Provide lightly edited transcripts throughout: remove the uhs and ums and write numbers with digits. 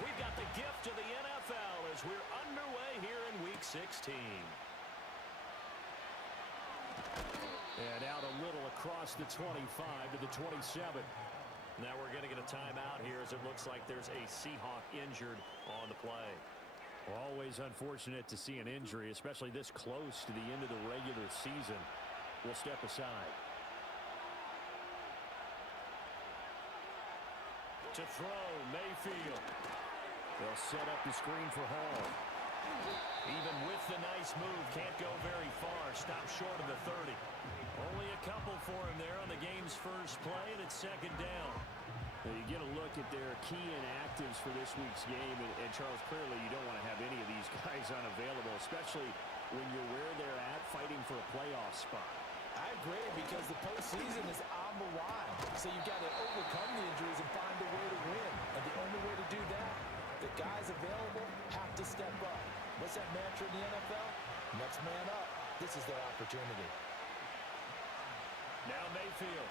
We've got the gift of the NFL as we're underway here in Week 16. And out a little across the 25 to the 27. Now we're going to get a timeout here as it looks like there's a Seahawk injured on the play. Always unfortunate to see an injury, especially this close to the end of the regular season. We'll step aside. To throw, Mayfield. They'll set up the screen for Hall. Even with the nice move, can't go very far. Stop short of the 30. Only a couple for him there on the game's first play, and it's second down. Now you get a look at their key inactives for this week's game, and Charles, clearly you don't want to have any of these guys unavailable, especially when you're where they're at fighting for a playoff spot. I agree, because the postseason is on the line. So you've got to overcome the injuries and find a way to win. And the only way to do that, the guys available have to step up. What's that mantra in the NFL? Next man up. This is their opportunity. Now Mayfield.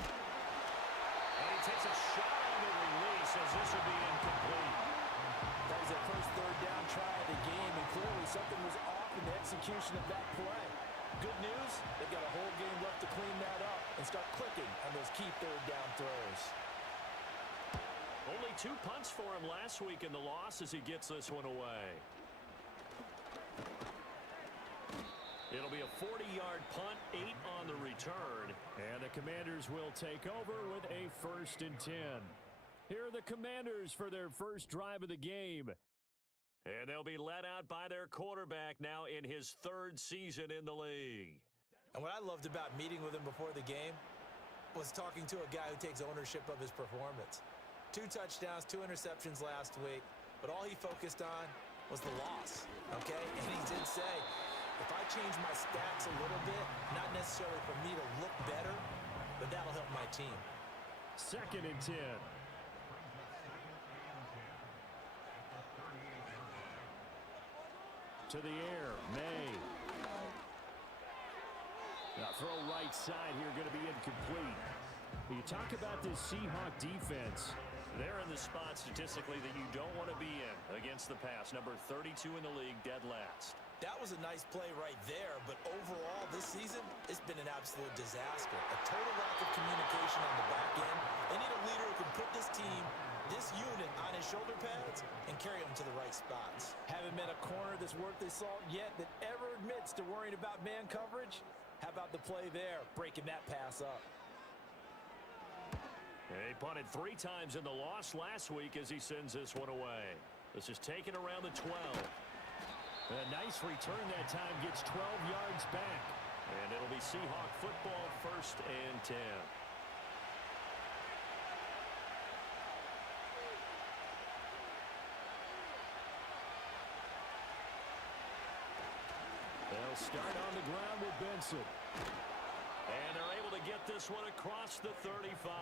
And he takes a shot on the release as this will be incomplete. That was their first third down try of the game, and clearly something was off in the execution of that play. Good news, they've got a whole game left to clean that up and start clicking on those key third down throws. Only 2 punts for him last week in the loss as he gets this one away. It'll be a 40-yard punt, 8 on the return. And the Commanders will take over with a 1st and 10. Here are the Commanders for their first drive of the game. And they'll be led out by their quarterback now in his 3rd season in the league. And what I loved about meeting with him before the game was talking to a guy who takes ownership of his performance. 2 touchdowns, 2 interceptions last week, but all he focused on was the loss, okay? And he did say, if I change my stats a little bit, not necessarily for me to look better, but that'll help my team. 2nd and 10. To the air, May. Now throw right side here, going to be incomplete. You talk about this Seahawk defense. They're in the spot statistically that you don't want to be in against the pass. Number 32 in the league, dead last. That was a nice play right there, but overall this season, it's been an absolute disaster. A total lack of communication on the back end. They need a leader who can put this team, this unit, on his shoulder pads and carry them to the right spots. Haven't met a corner that's worth his salt yet that ever admits to worrying about man coverage. How about the play there, breaking that pass up? He punted 3 times in the loss last week as he sends this one away. This is taken around the 12. A nice return that time, gets 12 yards back. And it'll be Seahawk football, 1st and 10. They'll start on the ground with Benson. And they're able to get this one across the 35.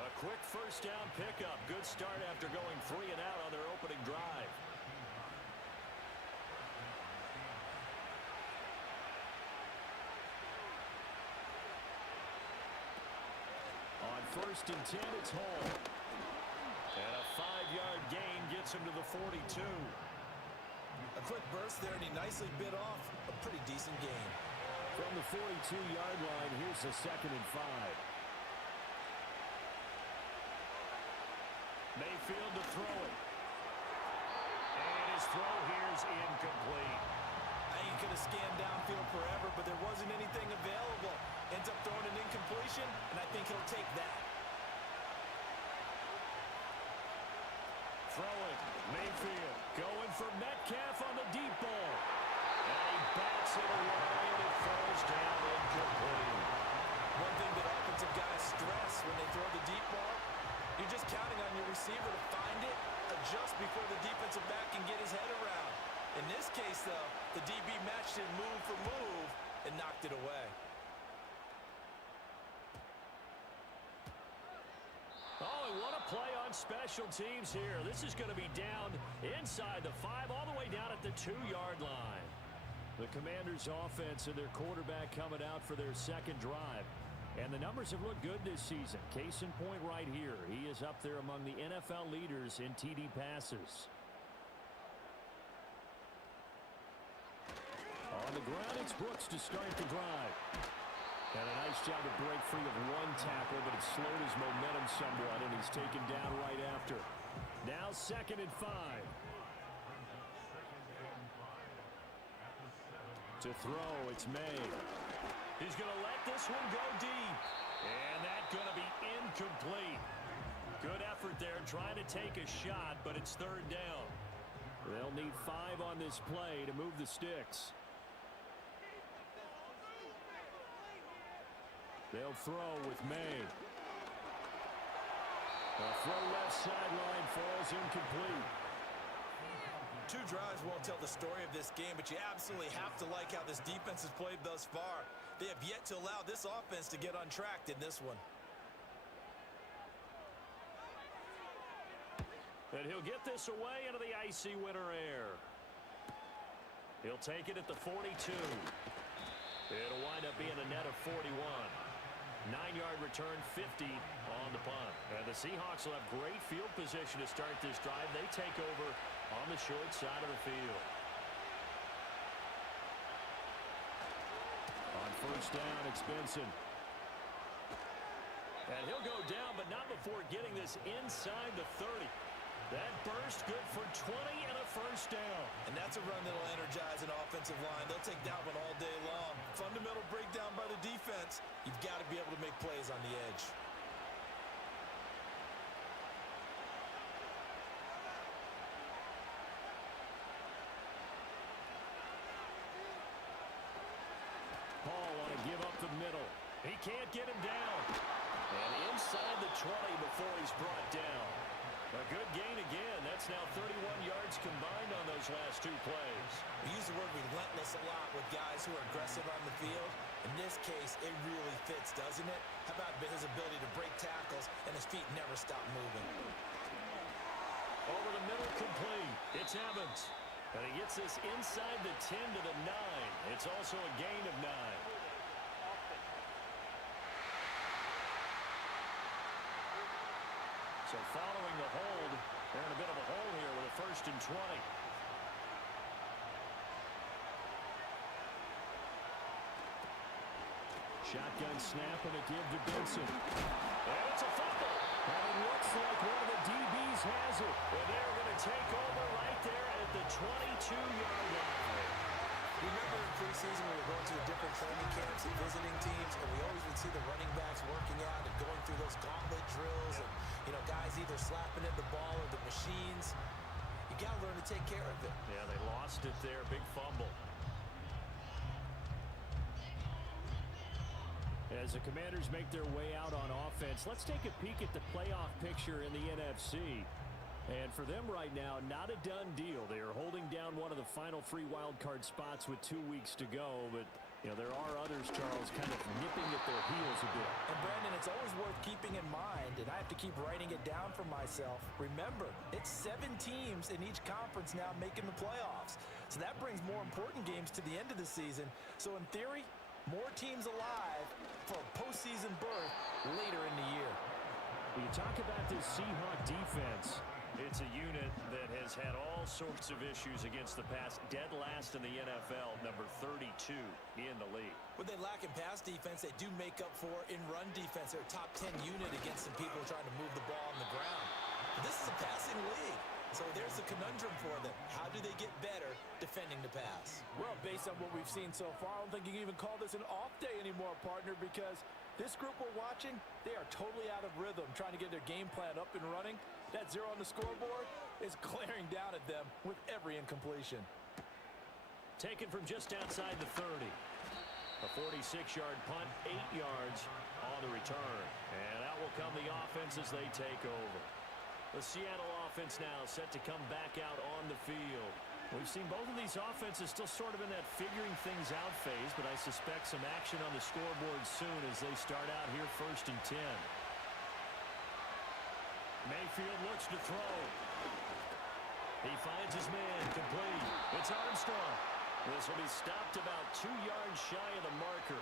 A quick first down pickup. Good start after going 3 and out on their opening drive. On 1st and 10, it's Hall. And a 5-yard gain gets him to the 42. A quick burst there, and he nicely bit off a pretty decent gain. From the 42-yard line, here's the 2nd and 5. Mayfield to throw it. And his throw here is incomplete. He could have scanned downfield forever, but there wasn't anything available. Ends up throwing an incompletion, and I think he'll take that. Throwing. Mayfield going for Metcalf on the deep ball. And he bats it away, and it falls down incomplete. One thing that offensive guys stress when they throw the deep ball, you're just counting on your receiver to find it, adjust before the defensive back can get his head around. In this case, though, the DB matched it move for move and knocked it away. Oh, and what a play on special teams here. This is going to be down inside the 5, all the way down at the 2-yard line. The Commanders' offense and their quarterback coming out for their 2nd drive. And the numbers have looked good this season. Case in point right here. He is up there among the NFL leaders in TD passes. On the ground, it's Brooks to start the drive. And a nice job to break free of one tackle, but it slowed his momentum somewhat, and he's taken down right after. Now 2nd and 5. To throw, it's May. He's going to let this one go deep. And that's going to be incomplete. Good effort there trying to take a shot, but it's 3rd down. They'll need 5 on this play to move the sticks. They'll throw with May. A throw left sideline falls incomplete. 2 drives won't tell the story of this game, but you absolutely have to like how this defense has played thus far. They have yet to allow this offense to get untracked in this one. And he'll get this away into the icy winter air. He'll take it at the 42. It'll wind up being a net of 41. 9-yard return, 50 on the punt. And the Seahawks will have great field position to start this drive. They take over on the short side of the field. On 1st down, it's Benson. And he'll go down, but not before getting this inside the 30. That burst good for 20 and a 1st down. And that's a run that'll energize an offensive line. They'll take that one all day long. Fundamental breakdown by the defense. You've got to be able to make plays on the edge. Paul want to give up the middle. He can't get him down. And inside the 20 before he's brought down. A good gain again. That's now 31 yards combined on those last 2 plays. We use the word relentless a lot with guys who are aggressive on the field. In this case, it really fits, doesn't it? How about his ability to break tackles and his feet never stop moving? Over the middle, complete. It's Evans. And he gets this inside the 10 to the 9. It's also a gain of 9. So following the hold, they're in a bit of a hole here with a 1st and 20. Shotgun snap and a give to Benson. And it's a fumble. And it looks like one of the DBs has it. And they're going to take over right there at the 22-yard line. Remember in preseason we were going to the different training camps and visiting teams, and we always would see the running backs working out and going through those gauntlet drills, and guys either slapping at the ball or the machines. You got to learn to take care of it. Yeah, they lost it there. Big fumble. As the Commanders make their way out on offense, let's take a peek at the playoff picture in the NFC. And for them right now, not a done deal. They are holding down one of the final 3 wild card spots with 2 weeks to go, but You know, there are others, Charles, kind of nipping at their heels a bit. And, Brandon, it's always worth keeping in mind, and I have to keep writing it down for myself. Remember, it's 7 teams in each conference now making the playoffs. So that brings more important games to the end of the season. So, in theory, more teams alive for a postseason berth later in the year. When you talk about this Seahawk defense, it's a unit that has had all sorts of issues against the pass. Dead last in the NFL, number 32 in the league. What they lack in pass defense, they do make up for in run defense. They're a top 10 unit against some people trying to move the ball on the ground. But this is a passing league. So there's a conundrum for them. How do they get better defending the pass? Well, based on what we've seen so far, I don't think you can even call this an off day anymore, partner, because this group we're watching, they are totally out of rhythm, trying to get their game plan up and running. That 0 on the scoreboard is glaring down at them with every incompletion. Taken from just outside the 30. A 46-yard punt, 8 yards on the return. And out will come the offense as they take over. The Seattle offense now set to come back out on the field. We've seen both of these offenses still sort of in that figuring things out phase, but I suspect some action on the scoreboard soon as they start out here 1st and 10. Mayfield looks to throw. He finds his man, complete. It's Armstrong. This will be stopped about 2 yards shy of the marker.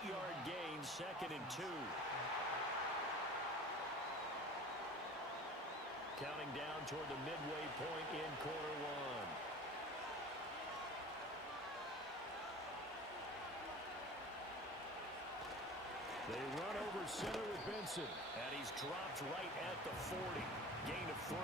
8-yard gain, 2nd and 2. Counting down toward the midway point in quarter one. they run over center with Benson. And he's dropped right at the 40. Gain of 3.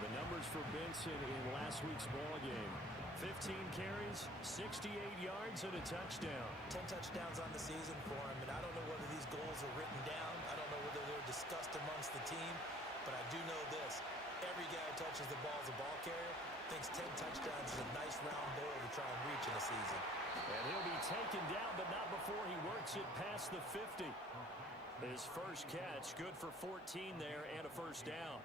The numbers for Benson in last week's ball game. 15 carries, 68 yards, and a touchdown. 10 touchdowns on the season for him, and I don't know whether these goals are written down. I don't know whether they're discussed amongst the team, but I do know this. Every guy who touches the ball as a ball carrier thinks 10 touchdowns is a nice round goal to try and reach in a season. And he'll be taken down, but not before he works it past the 50. His first catch, good for 14 there and a first down.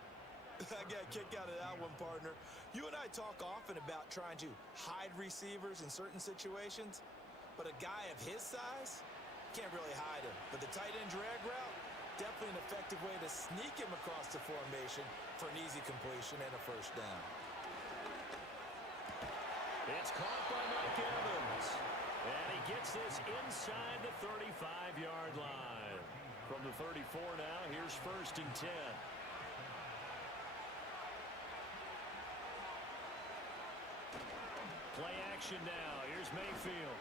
I got a kick out of that one, partner. You and I talk often about trying to hide receivers in certain situations, but a guy of his size can't really hide him. But the tight end drag route, definitely an effective way to sneak him across the formation for an easy completion and a first down. It's caught by Mike Evans. And he gets this inside the 35-yard line. From the 34 now, here's 1st and 10. Play action now. Here's Mayfield.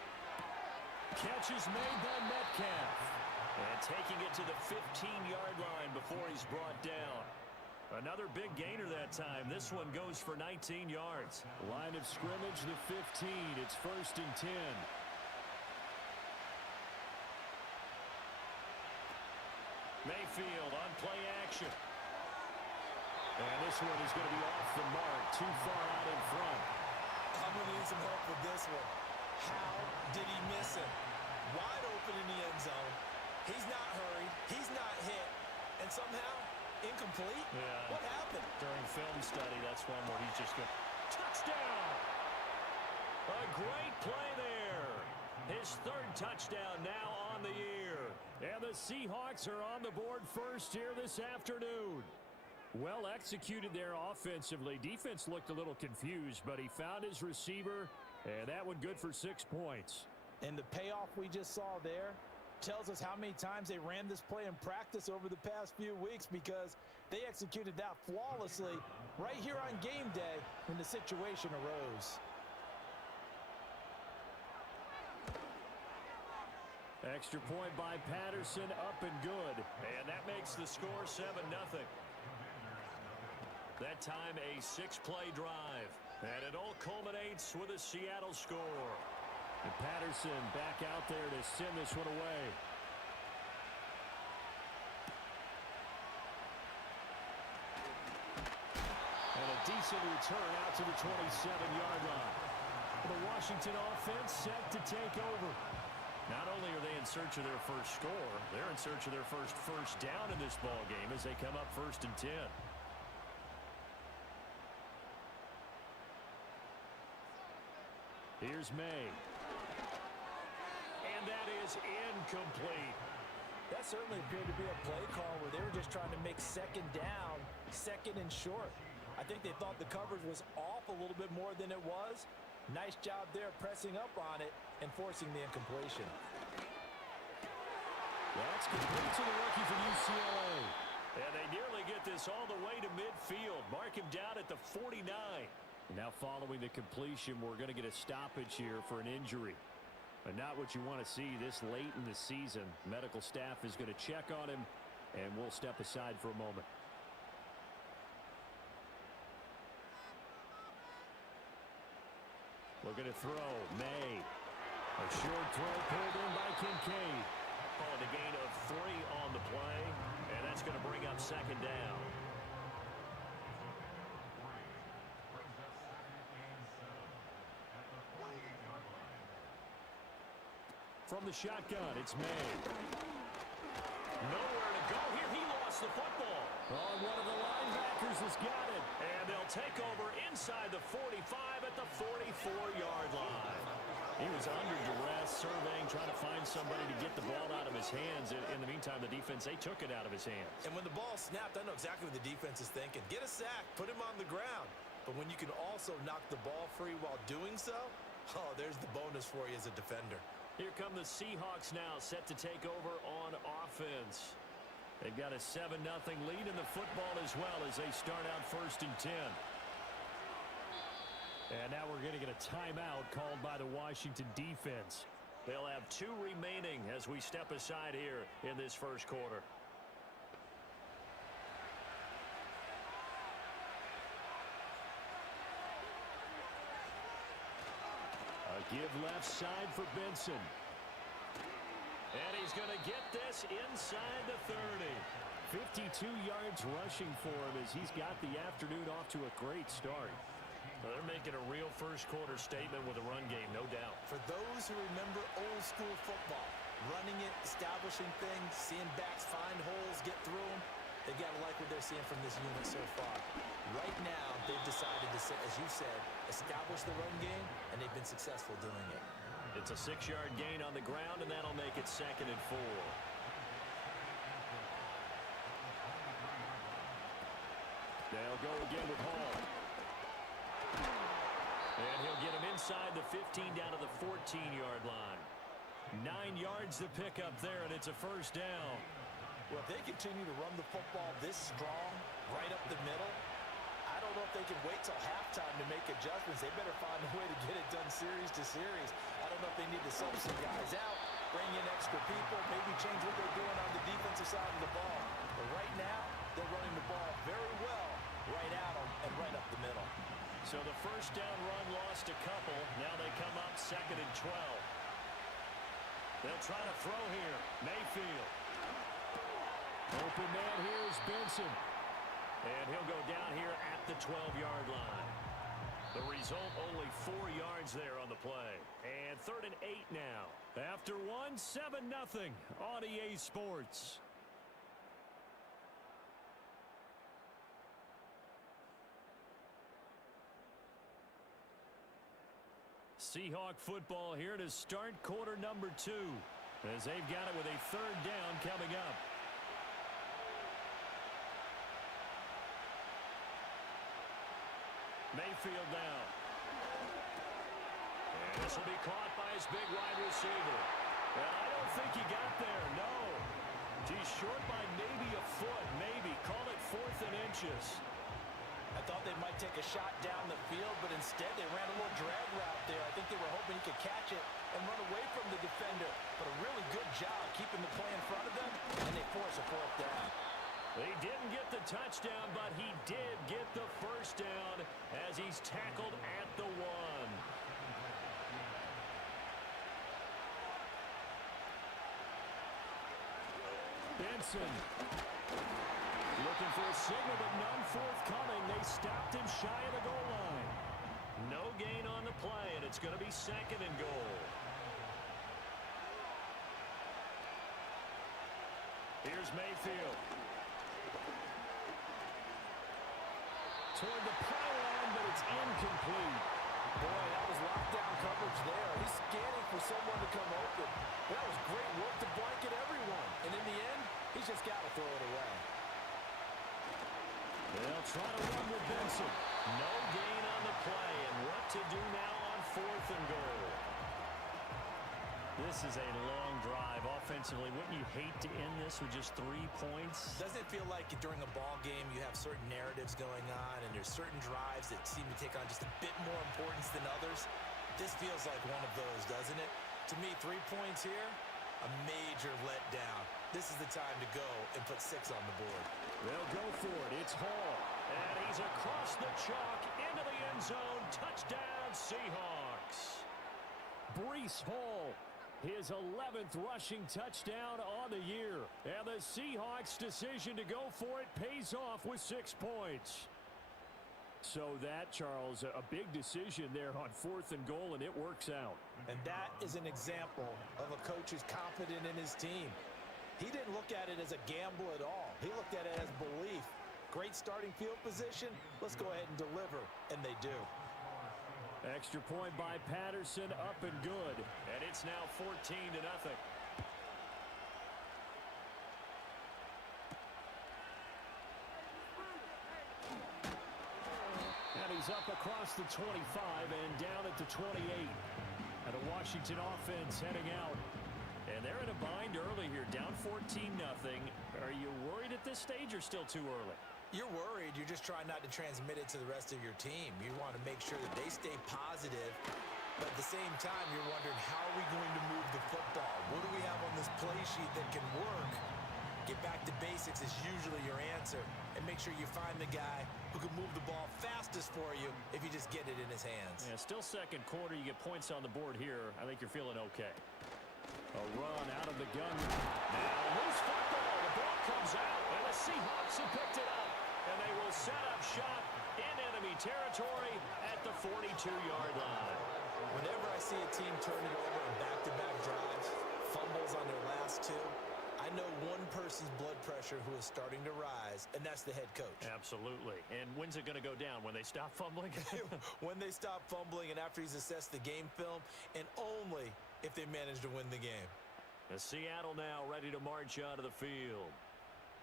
Catch is made by Metcalf. And taking it to the 15-yard line before he's brought down. Another big gainer that time. This one goes for 19 yards. Line of scrimmage, the 15. It's 1st and 10. Mayfield on play action. And this one is going to be off the mark. Too far out in front. I'm going to need some help with this one. How did he miss him? Wide open in the end zone. He's not hurried. He's not hit. And somehow, incomplete? Yeah. What happened? During film study, that's one where he's just going, touchdown! A great play there. His 3rd touchdown now on the year. And the Seahawks are on the board first here this afternoon. Well executed there offensively. Defense looked a little confused, but he found his receiver, and that one good for 6 points. And the payoff we just saw there tells us how many times they ran this play in practice over the past few weeks, because they executed that flawlessly right here on game day when the situation arose. Extra point by Patterson, up and good. And that makes the score 7-0. That time a 6-play drive. And it all culminates with a Seattle score. And Patterson back out there to send this one away. And a decent return out to the 27-yard line. The Washington offense set to take over. Not only are they in search of their first score, they're in search of their first down in this ball game as they come up 1st and 10. Here's May. And that is incomplete. That certainly appeared to be a play call where they were just trying to make second down, second and short. I think they thought the coverage was off a little bit more than it was. Nice job there pressing up on it and forcing the incompletion. That's complete to the rookie from UCLA. And they nearly get this all the way to midfield. Mark him down at the 49. Now following the completion, we're going to get a stoppage here for an injury. But not what you want to see this late in the season. Medical staff is going to check on him, and we'll step aside for a moment. Looking to throw. May. A short throw pulled in by Kincaid. Calling a gain of 3 on the play, and that's going to bring up second down. From the shotgun, it's May. Nowhere to go here. He lost the football. Oh, one of the linebackers has got it. And they'll take over inside the 45 at the 44-yard line. He was under duress, surveying, trying to find somebody to get the ball out of his hands. In the meantime, the defense, they took it out of his hands. And when the ball snapped, I know exactly what the defense is thinking. Get a sack, put him on the ground. But when you can also knock the ball free while doing so, oh, there's the bonus for you as a defender. Here come the Seahawks now, set to take over on offense. They've got a 7-0 lead in the football as well as they start out 1st and 10. And now we're going to get a timeout called by the Washington defense. They'll have 2 remaining as we step aside here in this first quarter. A give left side for Benson. And he's going to get this inside the 30. 52 yards rushing for him as he's got the afternoon off to a great start. Well, they're making a real first quarter statement with a run game, no doubt. For those who remember old school football, running it, establishing things, seeing backs find holes, get through them, they've got to like what they're seeing from this unit so far. Right now, they've decided to, as you said, establish the run game, and they've been successful doing it. It's a 6-yard gain on the ground, and that'll make it 2nd and 4. They'll go again with Hall. And he'll get him inside the 15 down to the 14-yard line. 9 yards to pick up there, and it's a first down. Well, if they continue to run the football this strong, right up the middle, I don't know if they can wait till halftime to make adjustments. They better find a way to get it done series to series. I don't know if they need to sub some guys out, bring in extra people, maybe change what they're doing on the defensive side of the ball. But right now, they're running the ball very well right out and right up the middle. So the first down run lost a couple. Now they come up 2nd and 12. They'll try to throw here. Mayfield. Open man here is Benson. And he'll go down here at the 12-yard line. The result, only 4 yards there on the play. And 3rd and 8 now. After one, 7-0 on EA Sports. Seahawk football here to start quarter number 2 as they've got it with a 3rd down coming up. Mayfield now. And this will be caught by his big wide receiver. Well, I don't think he got there, no. He's short by maybe a foot, maybe. Call it 4th and inches. I thought they might take a shot down the field, but instead they ran a little drag route there. I think they were hoping he could catch it and run away from the defender. But a really good job keeping the play in front of them, and they force a 4th down. He didn't get the touchdown, but he did get the first down as he's tackled at the 1. Benson. Looking for a signal, but none forthcoming. They stopped him shy of the goal line. No gain on the play, and it's going to be 2nd and goal. Here's Mayfield. Toward the pylon, but it's incomplete. Boy, that was lockdown coverage there. He's scanning for someone to come open. That was great work to blanket everyone. And in the end, he's just got to throw it away. They'll try to run with Benson. No gain on the play, and what to do now on 4th and goal. This is a long drive offensively. Wouldn't you hate to end this with just 3 points? Doesn't it feel like during a ball game you have certain narratives going on and there's certain drives that seem to take on just a bit more importance than others? This feels like one of those, doesn't it? To me, 3 points here, a major letdown. This is the time to go and put 6 on the board. They'll go for it. It's Hall. And he's across the chalk into the end zone. Touchdown, Seahawks. Breece Hall, his 11th rushing touchdown on the year. And the Seahawks' decision to go for it pays off with 6 points. So that, Charles, a big decision there on 4th and goal, and it works out. And that is an example of a coach who's confident in his team. He didn't look at it as a gamble at all. He looked at it as belief. Great starting field position. Let's go ahead and deliver. And they do. Extra point by Patterson, up and good. And it's now 14-0. And he's up across the 25 and down at the 28. And the Washington offense heading out. And they're in a bind early here, down 14-0. Are you worried at this stage or still too early? You're worried. You're just trying not to transmit it to the rest of your team. You want to make sure that they stay positive. But at the same time, you're wondering, how are we going to move the football? What do we have on this play sheet that can work? Get back to basics is usually your answer. And make sure you find the guy who can move the ball fastest for you if you just get it in his hands. Yeah, still second quarter. You get points on the board here. I think you're feeling okay. A run out of the gun. Now, loose football. The ball comes out, and the Seahawks have picked it up. And they will set up shop in enemy territory at the 42-yard line. Whenever I see a team turn it over in back-to-back drives, fumbles on their last 2, I know one person's blood pressure who is starting to rise, and that's the head coach. Absolutely. And when's it going to go down? When they stop fumbling? When they stop fumbling and after he's assessed the game film, and only if they manage to win the game. The Seattle now ready to march out of the field.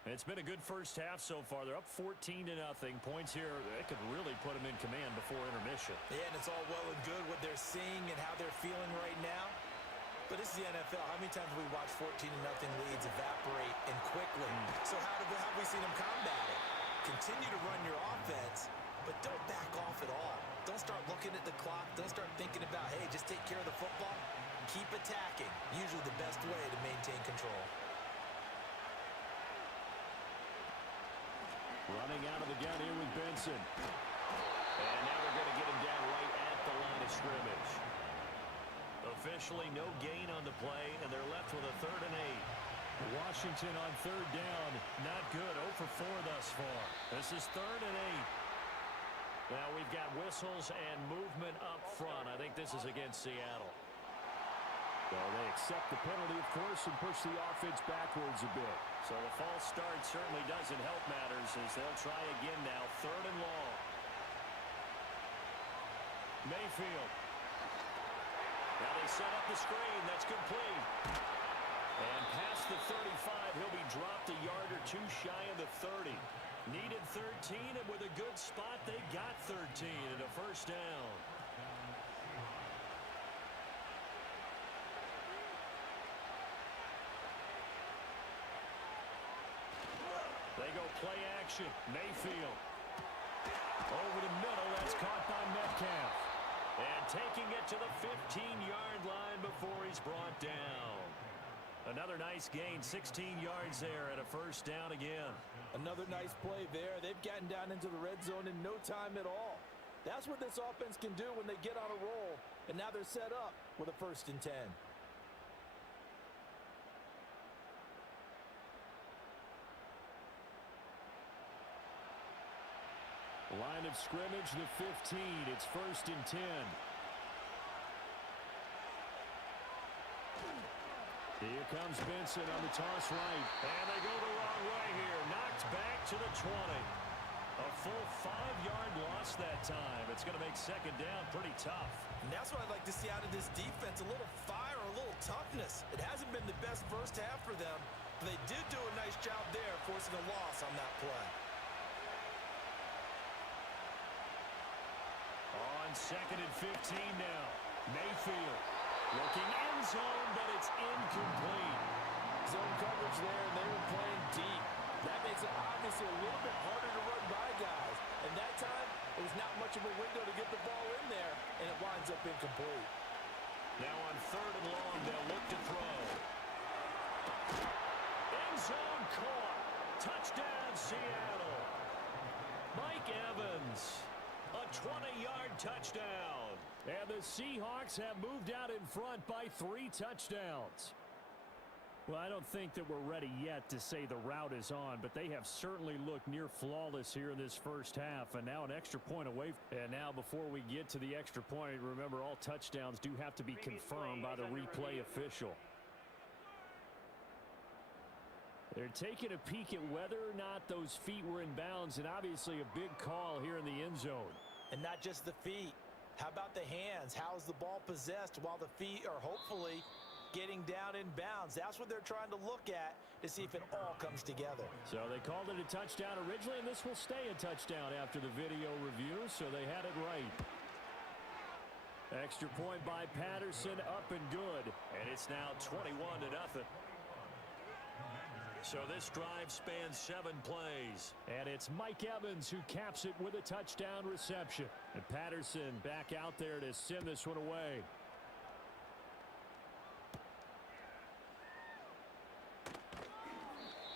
It's been a good first half so far. They're up 14-0. Points here, that could really put them in command before intermission. Yeah, and it's all well and good what they're seeing and how they're feeling right now. But this is the NFL. How many times have we watched 14-0 leads evaporate and quickly? So how have we seen them combat it? Continue to run your offense, but don't back off at all. Don't start looking at the clock. Don't start thinking about, hey, just take care of the football. Keep attacking. Usually the best way to maintain control. Running out of the gun here with Benson. And now they're going to get him down right at the line of scrimmage. Officially no gain on the play, and they're left with a 3rd and 8. Washington on 3rd down. Not good. 0 for 4 thus far. This is 3rd and 8. Now we've got whistles and movement up front. I think this is against Seattle. So they accept the penalty, of course, and push the offense backwards a bit. So the false start certainly doesn't help matters as they'll try again now. 3rd and long. Mayfield. Now they set up the screen. That's complete. And past the 35, he'll be dropped a yard or 2 shy of the 30. Needed 13, and with a good spot, they got 13 and a first down. They go play action. Mayfield. Over the middle. That's caught by Metcalf. And taking it to the 15-yard line before he's brought down. Another nice gain. 16 yards there and a first down again. Another nice play there. They've gotten down into the red zone in no time at all. That's what this offense can do when they get on a roll. And now they're set up with a 1st and 10. Line of scrimmage, the 15. It's 1st and 10. Here comes Benson on the toss right. And they go the wrong way here. Knocked back to the 20. A full 5-yard loss that time. It's going to make second down pretty tough. And that's what I'd like to see out of this defense, a little fire, a little toughness. It hasn't been the best first half for them, but they did do a nice job there forcing a loss on that play. On second and 15 now. Mayfield looking end zone, but it's incomplete. Zone coverage there, and they were playing deep. That makes it obviously a little bit harder to run by guys. And that time, it was not much of a window to get the ball in there, and it winds up incomplete. Now on third and long, they'll look to throw. End zone caught. Touchdown, Seattle. Mike Evans. A 20-yard touchdown. And the Seahawks have moved out in front by 3 touchdowns. Well, I don't think that we're ready yet to say the route is on, but they have certainly looked near flawless here in this first half, and now an extra point away. And now before we get to the extra point, remember all touchdowns do have to be confirmed by the replay official. They're taking a peek at whether or not those feet were in bounds, and obviously a big call here in the end zone. And not just the feet. How about the hands? How is the ball possessed while the feet are hopefully getting down in bounds? That's what they're trying to look at to see if it all comes together. So they called it a touchdown originally, and this will stay a touchdown after the video review, so they had it right. Extra point by Patterson, up and good. And it's now 21-0. So this drive spans 7 plays. And it's Mike Evans who caps it with a touchdown reception. And Patterson back out there to send this one away.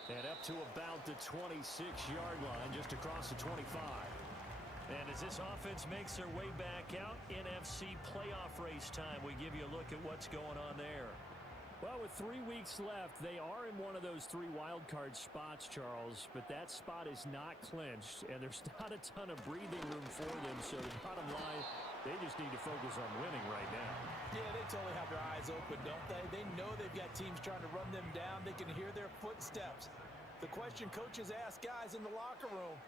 And up to about the 26-yard line, just across the 25. And as this offense makes their way back out, NFC playoff race time, we give you a look at what's going on there. Well, with 3 weeks left, they are in one of those 3 wild card spots, Charles, but that spot is not clinched, and there's not a ton of breathing room for them, so the bottom line, they just need to focus on winning right now. Yeah, they totally have their eyes open, don't they? They know they've got teams trying to run them down. They can hear their footsteps. The question coaches ask guys in the locker room,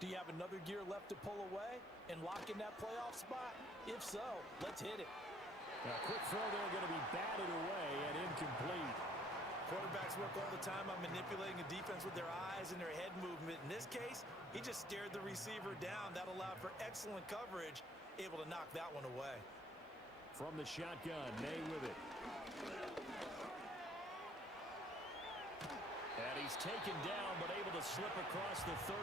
do you have another gear left to pull away and lock in that playoff spot? If so, let's hit it. A quick throw there, going to be batted away and incomplete. Quarterbacks work all the time on manipulating a defense with their eyes and their head movement. In this case, he just stared the receiver down. That allowed for excellent coverage, able to knock that one away. From the shotgun, May with it. And he's taken down, but able to slip across the 35.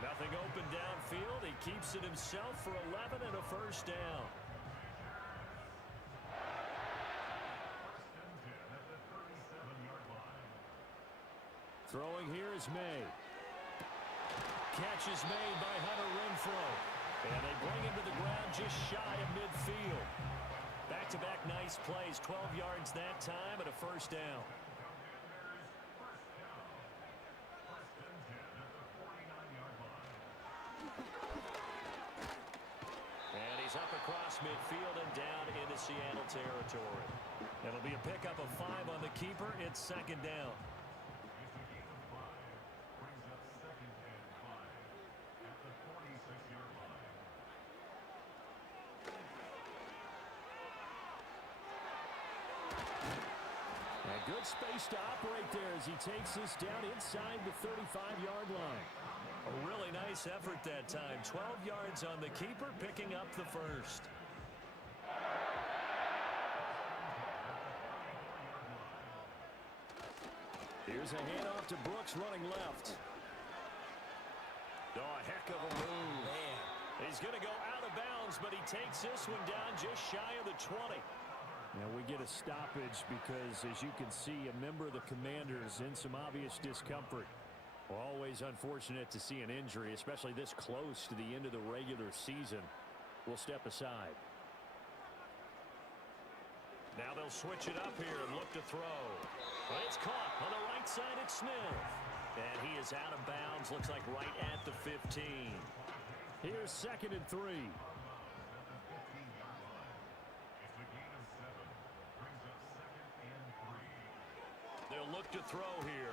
Nothing open downfield. He keeps it himself for 11 and a first down. Throwing here is May. Catch is made by Hunter Renfrow. And they bring him to the ground just shy of midfield. Back-to-back nice plays. 12 yards that time and a first down. And he's up across midfield and down into Seattle territory. It'll be a pickup of 5 on the keeper. It's second down. Good space to operate there as he takes this down inside the 35-yard line. A really nice effort that time. 12 yards on the keeper, picking up the first. Here's a handoff to Brooks running left. Oh, a heck of a move. Man. He's going to go out of bounds, but he takes this one down just shy of the 20. Now we get a stoppage because, as you can see, a member of the Commanders in some obvious discomfort. Always unfortunate to see an injury, especially this close to the end of the regular season. We'll step aside. Now they'll switch it up here and look to throw. But it's caught on the right side at Smith. And he is out of bounds, looks like right at the 15. Here's 2nd and 3. They'll look to throw here.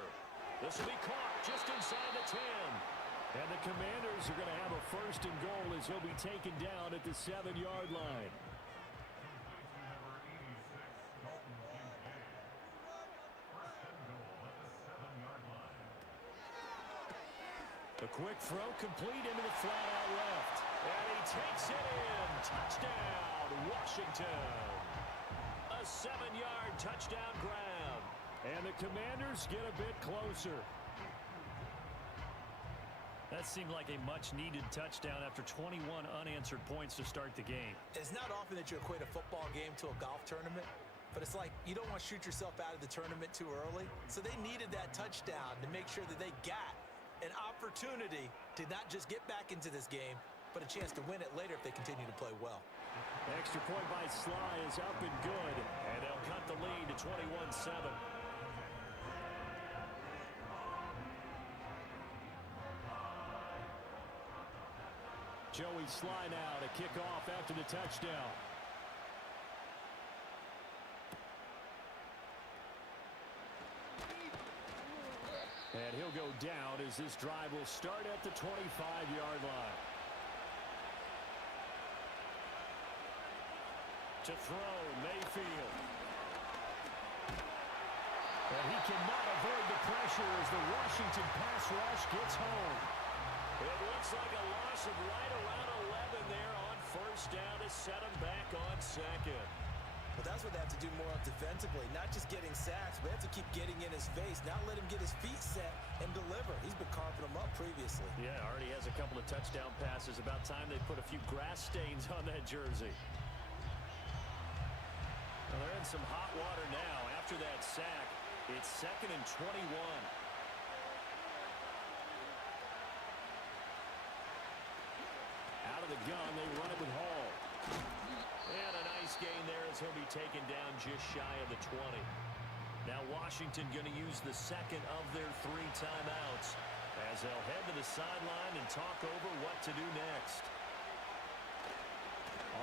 This will be caught just inside the 10. And the Commanders are going to have a first and goal as he'll be taken down at the 7-yard line. A quick throw complete into the flat out left. And he takes it in. Touchdown, Washington. A 7-yard touchdown grab. And the Commanders get a bit closer. That seemed like a much-needed touchdown after 21 unanswered points to start the game. It's not often that you equate a football game to a golf tournament, but it's like you don't want to shoot yourself out of the tournament too early. So they needed that touchdown to make sure that they got an opportunity to not just get back into this game, but a chance to win it later if they continue to play well. Extra point by Sly is up and good. And they'll cut the lead to 21-7. Joey Sly now to kick off after the touchdown. And he'll go down as this drive will start at the 25-yard line. To throw, Mayfield. And he cannot avoid the pressure as the Washington pass rush gets home. It looks like a loss of right around 11 there on first down to set him back on second. But that's what they have to do more of defensively, not just getting sacks, but they have to keep getting in his face, not let him get his feet set and deliver. He's been carving them up previously. Yeah, already has a couple of touchdown passes. About time they put a few grass stains on that jersey. Well, they're in some hot water now after that sack. It's 2nd and 21. Out of the gun, they run it with Hall. And a nice gain there as he'll be taken down just shy of the 20. Now Washington going to use the second of their 3 timeouts as they'll head to the sideline and talk over what to do next.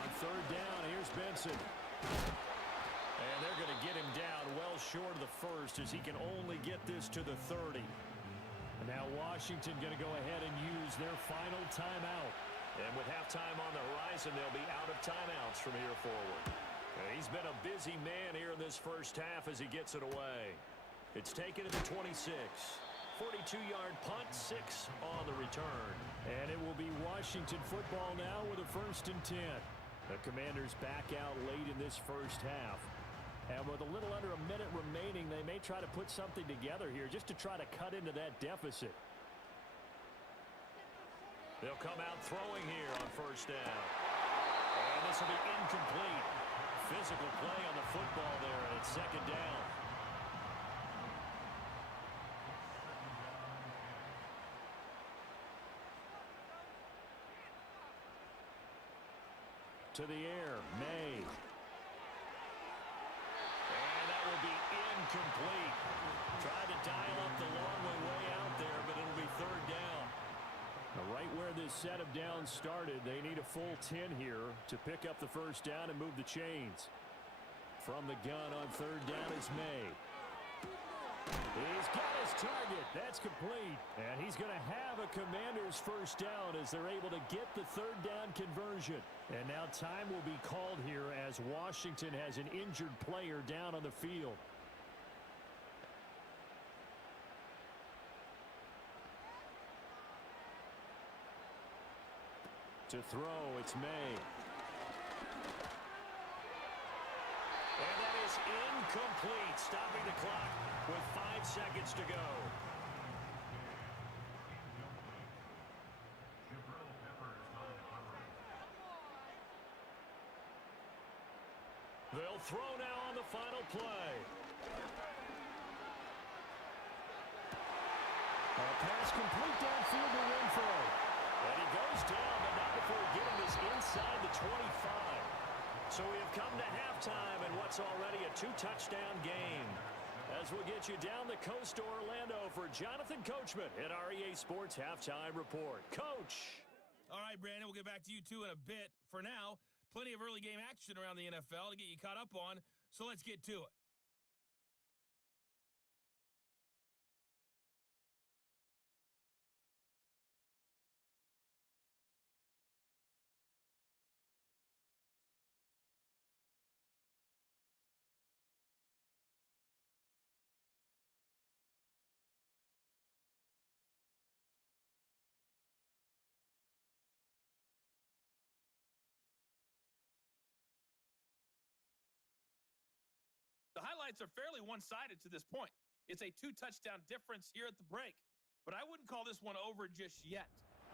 On third down, here's Benson. And they're going to get him down well short of the first as he can only get this to the 30. And now Washington going to go ahead and use their final timeout. And with halftime on the horizon, they'll be out of timeouts from here forward. And he's been a busy man here in this first half as he gets it away. It's taken to the 26. 42-yard punt, 6 on the return. And it will be Washington football now with a 1st and 10. The Commanders back out late in this first half. And with a little under a minute remaining, they may try to put something together here just to try to cut into that deficit. They'll come out throwing here on first down. And this will be incomplete. Physical play on the football there, and it's 2nd down. To the air, May. And that will be incomplete. Tried to dial up the long way out there, but it'll be 3rd down. Right where this set of downs started, they need a full 10 here to pick up the first down and move the chains. From the gun on 3rd down is May. He's got his target. That's complete. And he's going to have a Commander's first down as they're able to get the 3rd down conversion. And now time will be called here as Washington has an injured player down on the field. To throw, it's May. And that is incomplete, stopping the clock with 5 seconds to go. They'll throw now on the final play. A pass complete downfield to Renfro. And he goes down, but not before getting this inside the 25. So we have come to halftime in what's already a 2-touchdown game. As we'll get you down the coast to Orlando for Jonathan Coachman at our EA Sports Halftime Report. Coach! All right, Brandon, we'll get back to you two in a bit. For now, plenty of early game action around the NFL to get you caught up on, so let's get to it. highlights are fairly one-sided to this point. It's a 2-touchdown difference here at the break. But I wouldn't call this one over just yet.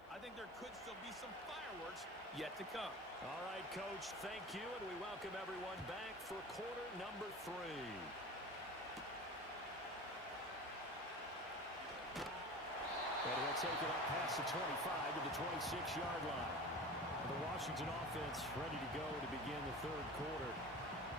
I think there could still be some fireworks yet to come. All right, Coach, thank you, and we welcome everyone back for quarter number 3. And he'll take it up past the 25 to the 26-yard line. The Washington offense ready to go to begin the third quarter.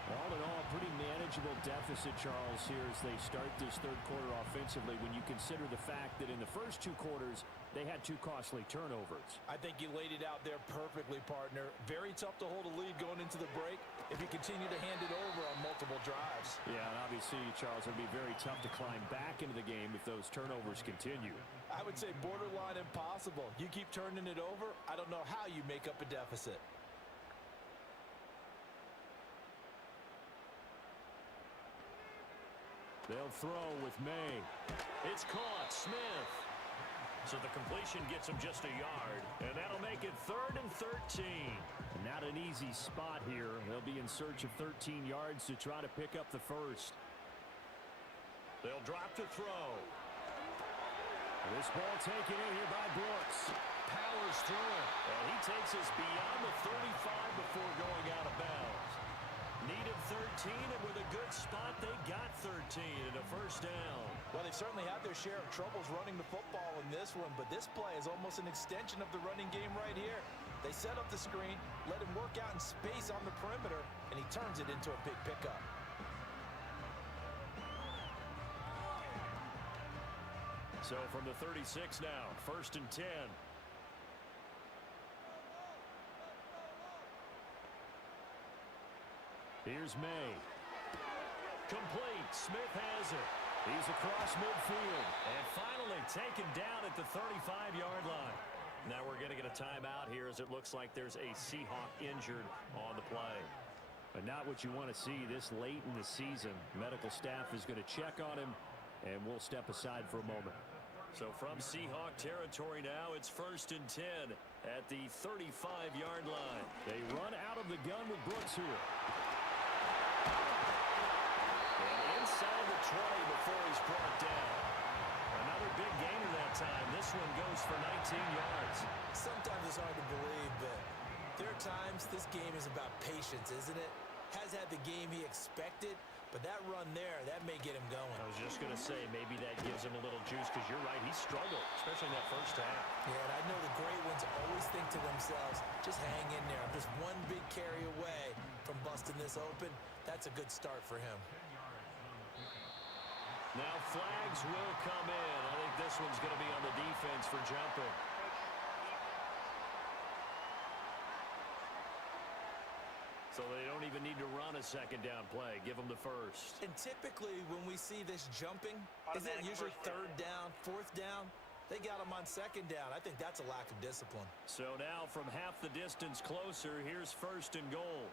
All in all, pretty manageable deficit, Charles, here as they start this third quarter offensively when you consider the fact that in the first 2 quarters, they had 2 costly turnovers. I think you laid it out there perfectly, partner. Very tough to hold a lead going into the break if you continue to hand it over on multiple drives. Yeah, and obviously, Charles, it would be very tough to climb back into the game if those turnovers continue. I would say borderline impossible. You keep turning it over, I don't know how you make up a deficit. They'll throw with May. It's caught. Smith. So the completion gets him just a yard, and that'll make it 3rd and 13. Not an easy spot here. They'll be in search of 13 yards to try to pick up the first. They'll drop to throw. This ball taken in here by Brooks. Powers through it. And he takes us beyond the 35 before going out of bounds. Needed 13, and with a good spot, they got 13 and a first down. Well, they've certainly had their share of troubles running the football in this one, but this play is almost an extension of the running game right here. They set up the screen, let him work out in space on the perimeter, and he turns it into a big pickup. So from the 36 now, 1st and 10. Here's May. Complete. Smith has it. He's across midfield. And finally taken down at the 35-yard line. Now we're going to get a timeout here as it looks like there's a Seahawk injured on the play. But not what you want to see this late in the season. Medical staff is going to check on him, and we'll step aside for a moment. So from Seahawk territory now, it's 1st and 10 at the 35-yard line. They run out of the gun with Brooks here. Inside the 20 before he's brought down. Another big gainer that time. This one goes for 19 yards. Sometimes it's hard to believe, but there are times this game is about patience, isn't it? Has had the game he expected, but that run there, that may get him going. I was just going to say, maybe that gives him a little juice, because you're right, he struggled, especially in that first half. Yeah, and I know the great ones always think to themselves, just hang in there. I'm just one big carry away from busting this open. That's a good start for him. Now flags will come in. I think this one's going to be on the defense for jumping. So they don't even need to run a second down play. Give them the first. And typically when we see this jumping, is it usually 3rd down, 4th down? They got him on 2nd down. I think that's a lack of discipline. So now from half the distance closer, here's 1st and goal.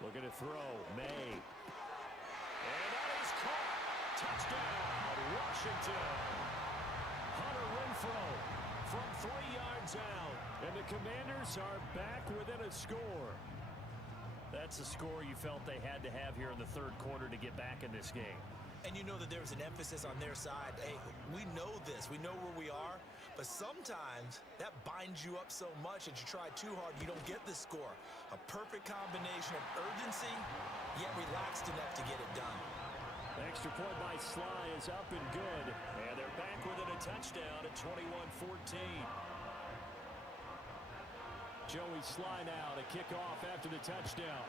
Looking to throw. May. And that is caught. Touchdown, Washington. Hunter Renfrow from 3 yards out. And the Commanders are back within a score. That's a score you felt they had to have here in the third quarter to get back in this game. And you know that there was an emphasis on their side. Hey, we know this. We know where we are. But sometimes that binds you up so much that you try too hard, you don't get the score. A perfect combination of urgency, yet relaxed enough to get it done. Extra point by Sly is up and good. And they're back within a touchdown at 21-14. Joey Sly now to kick off after the touchdown.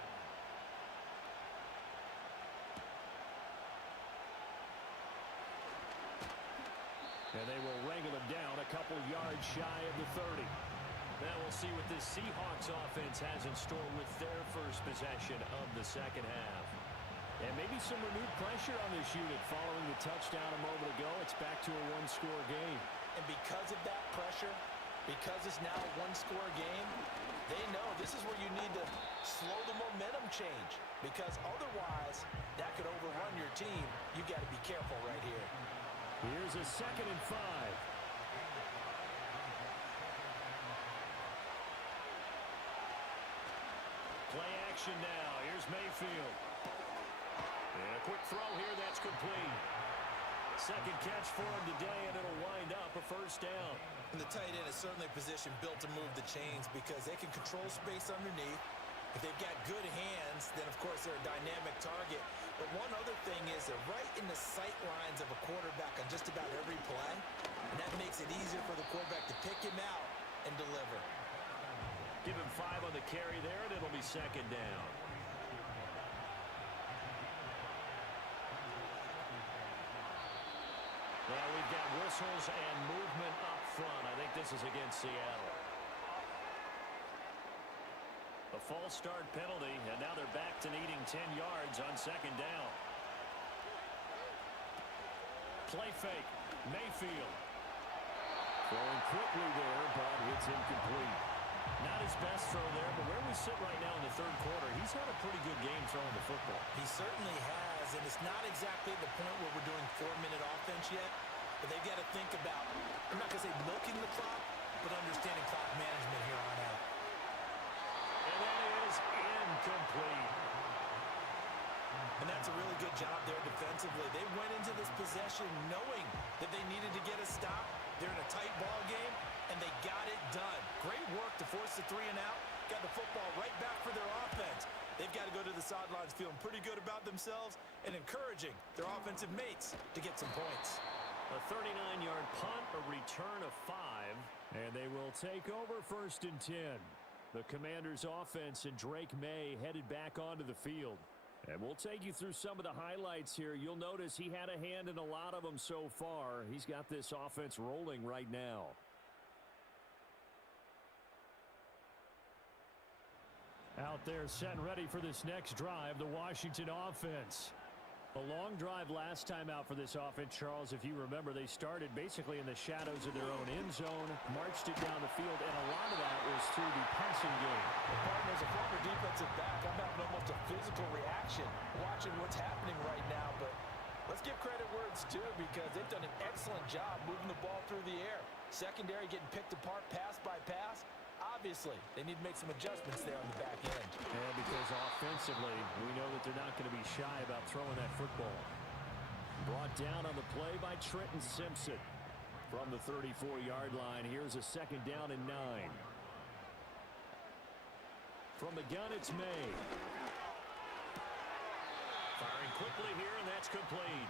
And they will wrangle him down a couple yards shy of the 30. Now we'll see what this Seahawks offense has in store with their first possession of the second half. And maybe some renewed pressure on this unit following the touchdown a moment ago. It's back to a one-score game. And because of that pressure, because it's now a one-score game, they know this is where you need to slow the momentum change. Because otherwise, that could overrun your team. You got to be careful right here. Here's a 2nd and 5. action now. Here's Mayfield. And a quick throw here. That's complete. Second catch for him today, and it'll wind up a first down. And the tight end is certainly a position built to move the chains because they can control space underneath. If they've got good hands, then, of course, they're a dynamic target. But one other thing is they're right in the sight lines of a quarterback on just about every play, and that makes it easier for the quarterback to pick him out and deliver. Give him 5 on the carry there, and it'll be second down. Well, we've got whistles and movement up front. I think this is against Seattle. A false start penalty, and now they're back to needing 10 yards on second down. Play fake. Mayfield. Throwing quickly there, but it's incomplete. Not his best throw there, but where we sit right now in the third quarter, he's had a pretty good game throwing the football. He certainly has, and it's not exactly the point where we're doing 4-minute offense yet, but they've got to think about, I'm not going to say milking the clock, but understanding clock management here on out. And that is incomplete. And that's a really good job there defensively. They went into this possession knowing that they needed to get a stop. They're in a tight ball game, and they got it done. Great work to force the 3 and out. Got the football right back for their offense. They've got to go to the sidelines feeling pretty good about themselves and encouraging their offensive mates to get some points. A 39-yard punt, a return of 5. And they will take over 1st and 10. The Commanders' offense and Drake May headed back onto the field. And we'll take you through some of the highlights here. You'll notice he had a hand in a lot of them so far. He's got this offense rolling right now. Out there set and ready for this next drive, the Washington offense. A long drive last time out for this offense, Charles. If you remember, they started basically in the shadows of their own end zone, marched it down the field, and a lot of that was through the passing game. Partner, as a former defensive back, I'm having almost a physical reaction watching what's happening right now. But let's give credit where it's due because they've done an excellent job moving the ball through the air. Secondary getting picked apart pass by pass. Obviously, they need to make some adjustments there on the back end. Yeah, because offensively, we know that they're not going to be shy about throwing that football. Brought down on the play by Trenton Simpson. From the 34-yard line, here's a 2nd down and 9. From the gun, it's May. Firing quickly here, and that's complete.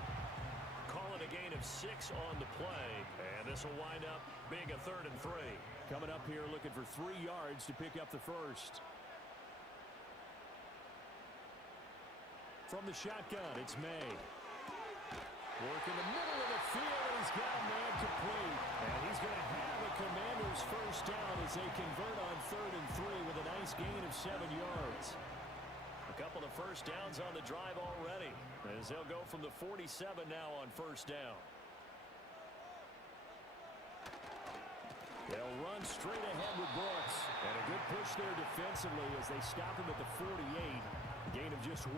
Call it a gain of 6 on the play, and this will wind up being a 3rd and 3. Coming up here looking for 3 yards to pick up the first. From the shotgun, it's May. Work in the middle of the field, and he's got a man complete. And he's going to have a Commanders first down as they convert on 3rd and 3 with a nice gain of 7 yards. A couple of first downs on the drive already, as they'll go from the 47 now on 1st down. They'll run straight ahead with Brooks. And a good push there defensively as they stop him at the 48. Gain of just 1.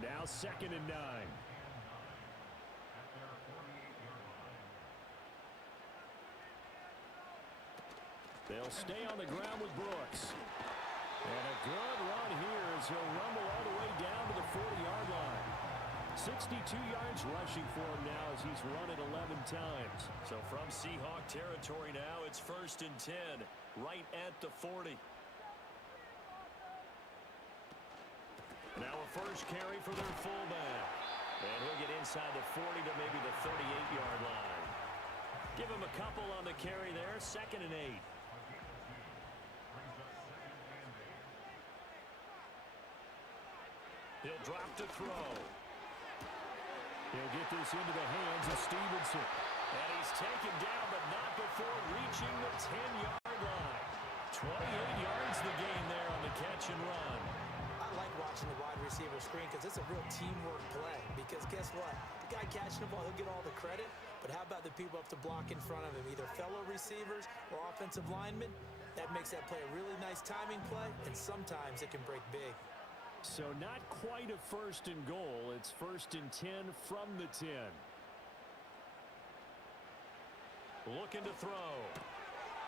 Now 2nd and 9. They'll stay on the ground with Brooks. And a good run here as he'll rumble all the way down to the 40-yard line. 62 yards rushing for him now as he's run it 11 times. So from Seahawk territory now, it's 1st and 10, right at the 40. Now a first carry for their fullback. And he'll get inside the 40 to maybe the 38-yard line. Give him a couple on the carry there, 2nd and 8. He'll drop to throw. He'll get this into the hands of Stevenson. And he's taken down, but not before reaching the 10-yard line. 28 yards the gain there on the catch and run. I like watching the wide receiver screen because it's a real teamwork play. Because guess what? The guy catching the ball, he'll get all the credit. But how about the people up to block in front of him? Either fellow receivers or offensive linemen. That makes that play a really nice timing play, and sometimes it can break big. So not quite a 1st and goal. It's 1st and 10 from the 10. Looking to throw.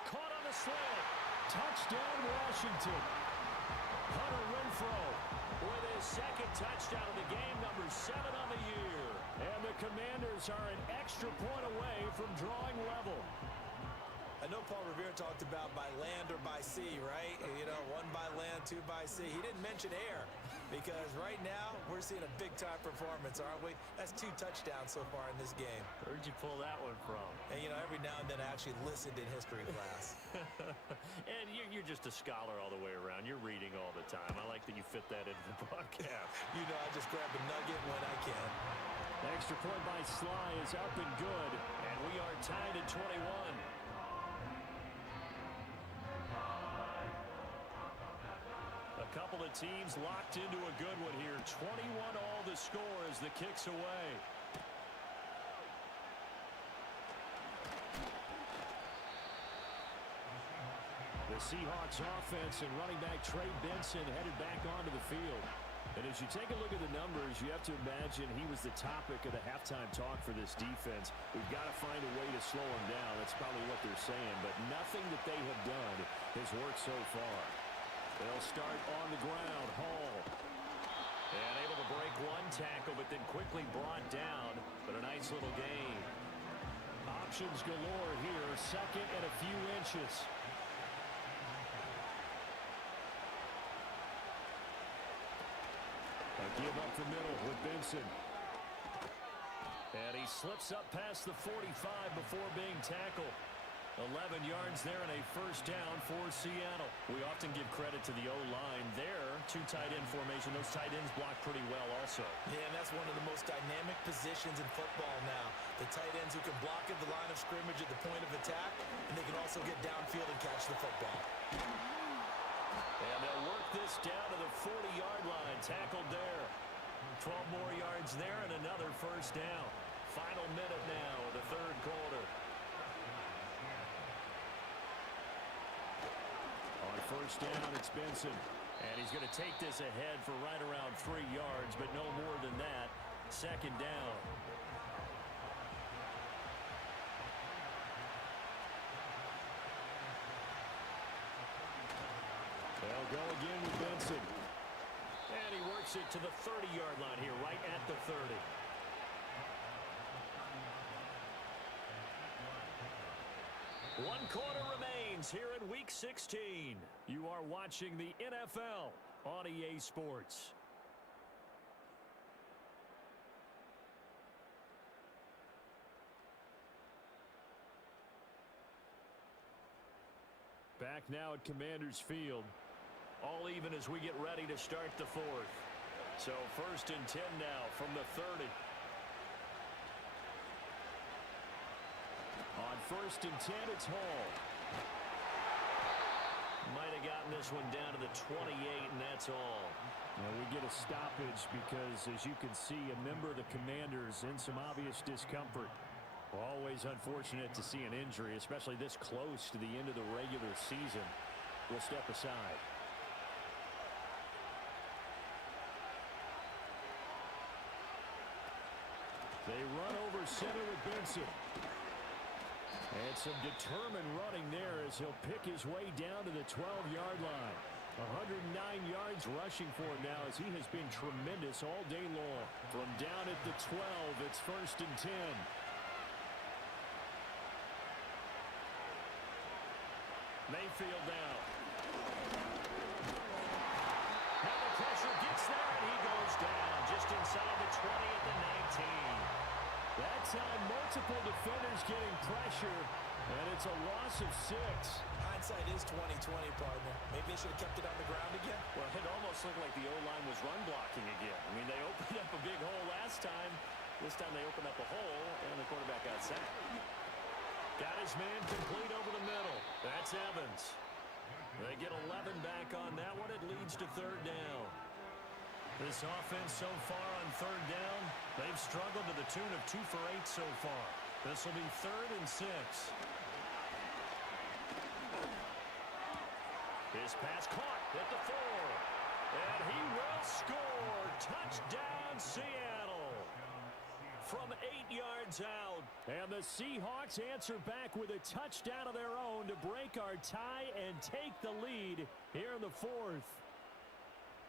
Caught on the slant. Touchdown, Washington. Hunter Renfrow with his second touchdown of the game, number 7 on the year. And the Commanders are an extra point away from drawing level. I know Paul Revere talked about by land or by sea, right? You know, 1 by land, 2 by sea. He didn't mention air because right now we're seeing a big-time performance, aren't we? That's 2 touchdowns so far in this game. Where'd you pull that one from? And, you know, every now and then I actually listened in history class. And you're just a scholar all the way around. You're reading all the time. I like that you fit that into the broadcast. You know, I just grab a nugget when I can. Extra point by Sly is up and good, and we are tied at 21. A couple of teams locked into a good one here. 21 all the score as the kick's away. The Seahawks offense and running back Trey Benson headed back onto the field. And as you take a look at the numbers, you have to imagine he was the topic of the halftime talk for this defense. We've got to find a way to slow him down. That's probably what they're saying. But nothing that they have done has worked so far. They'll start on the ground. Hall. And able to break 1 tackle, but then quickly brought down. But a nice little gain. Options galore here. Second and a few inches. A give up the middle with Benson. And he slips up past the 45 before being tackled. 11 yards there and a first down for Seattle. We often give credit to the O-line there. 2 tight end formation. Those tight ends block pretty well also. Yeah, and that's one of the most dynamic positions in football now. The tight ends who can block at the line of scrimmage at the point of attack, and they can also get downfield and catch the football. And they'll work this down to the 40-yard line. Tackled there. 12 more yards there and another first down. Final minute now of the third quarter. On first down, it's Benson. And he's going to take this ahead for right around 3 yards, but no more than that. Second down. They'll go again with Benson. And he works it to the 30-yard line here, right at the 30. One quarter remains here in Week 16. You are watching the NFL on EA Sports. Back now at Commanders Field. All even as we get ready to start the fourth. So first and 10 now from the 30. On first and 10, it's Hall. Might have gotten this one down to the 28, and that's all. Now we get a stoppage because, as you can see, a member of the Commanders in some obvious discomfort. Always unfortunate to see an injury, especially this close to the end of the regular season. We'll step aside. They run over center with Benson. And some determined running there as he'll pick his way down to the 12-yard line. 109 yards rushing for him now as he has been tremendous all day long. From down at the 12, it's first and 10. Mayfield down. Now the pressure gets there and he goes down just inside the 20 at the 19. That time, multiple defenders getting pressure, and it's a loss of 6. Hindsight is 20/20, partner. Maybe they should have kept it on the ground again. Well, it almost looked like the O-line was run blocking again. I mean, they opened up a big hole last time. This time they opened up a hole, and the quarterback got sacked. Got his man complete over the middle. That's Evans. They get 11 back on that one. It leads to third down. This offense so far on third down, they've struggled to the tune of 2 for 8 so far. This will be third and 6. His pass caught at the 4. And he will score. Touchdown, Seattle. From 8 yards out. And the Seahawks answer back with a touchdown of their own to break our tie and take the lead here in the fourth.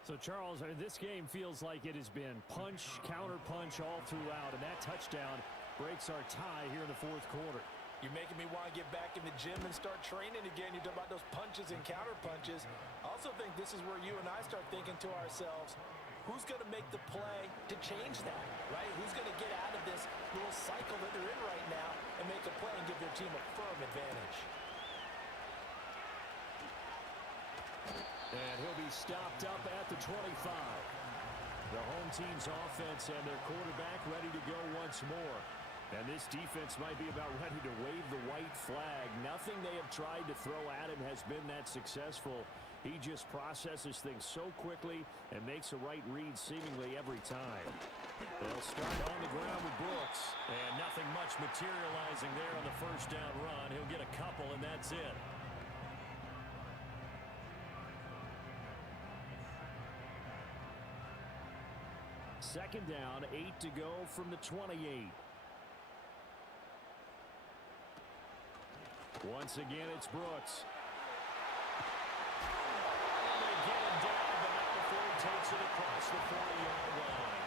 So, Charles, this game feels like it has been punch, counter-punch all throughout, and that touchdown breaks our tie here in the fourth quarter. You're making me want to get back in the gym and start training again. You talk about those punches and counter-punches. I also think this is where you and I start thinking to ourselves, who's going to make the play to change that, right? Who's going to get out of this little cycle that they're in right now and make a play and give their team a firm advantage? And he'll be stopped up at the 25. The home team's offense and their quarterback ready to go once more. And this defense might be about ready to wave the white flag. Nothing they have tried to throw at him has been that successful. He just processes things so quickly and makes a right read seemingly every time. They'll start on the ground with Brooks. And nothing much materializing there on the first down run. He'll get a couple, and that's it. Second down, 8 to go from the 28. Once again, it's Brooks. And they get him down, but not before he takes it across the 40-yard line.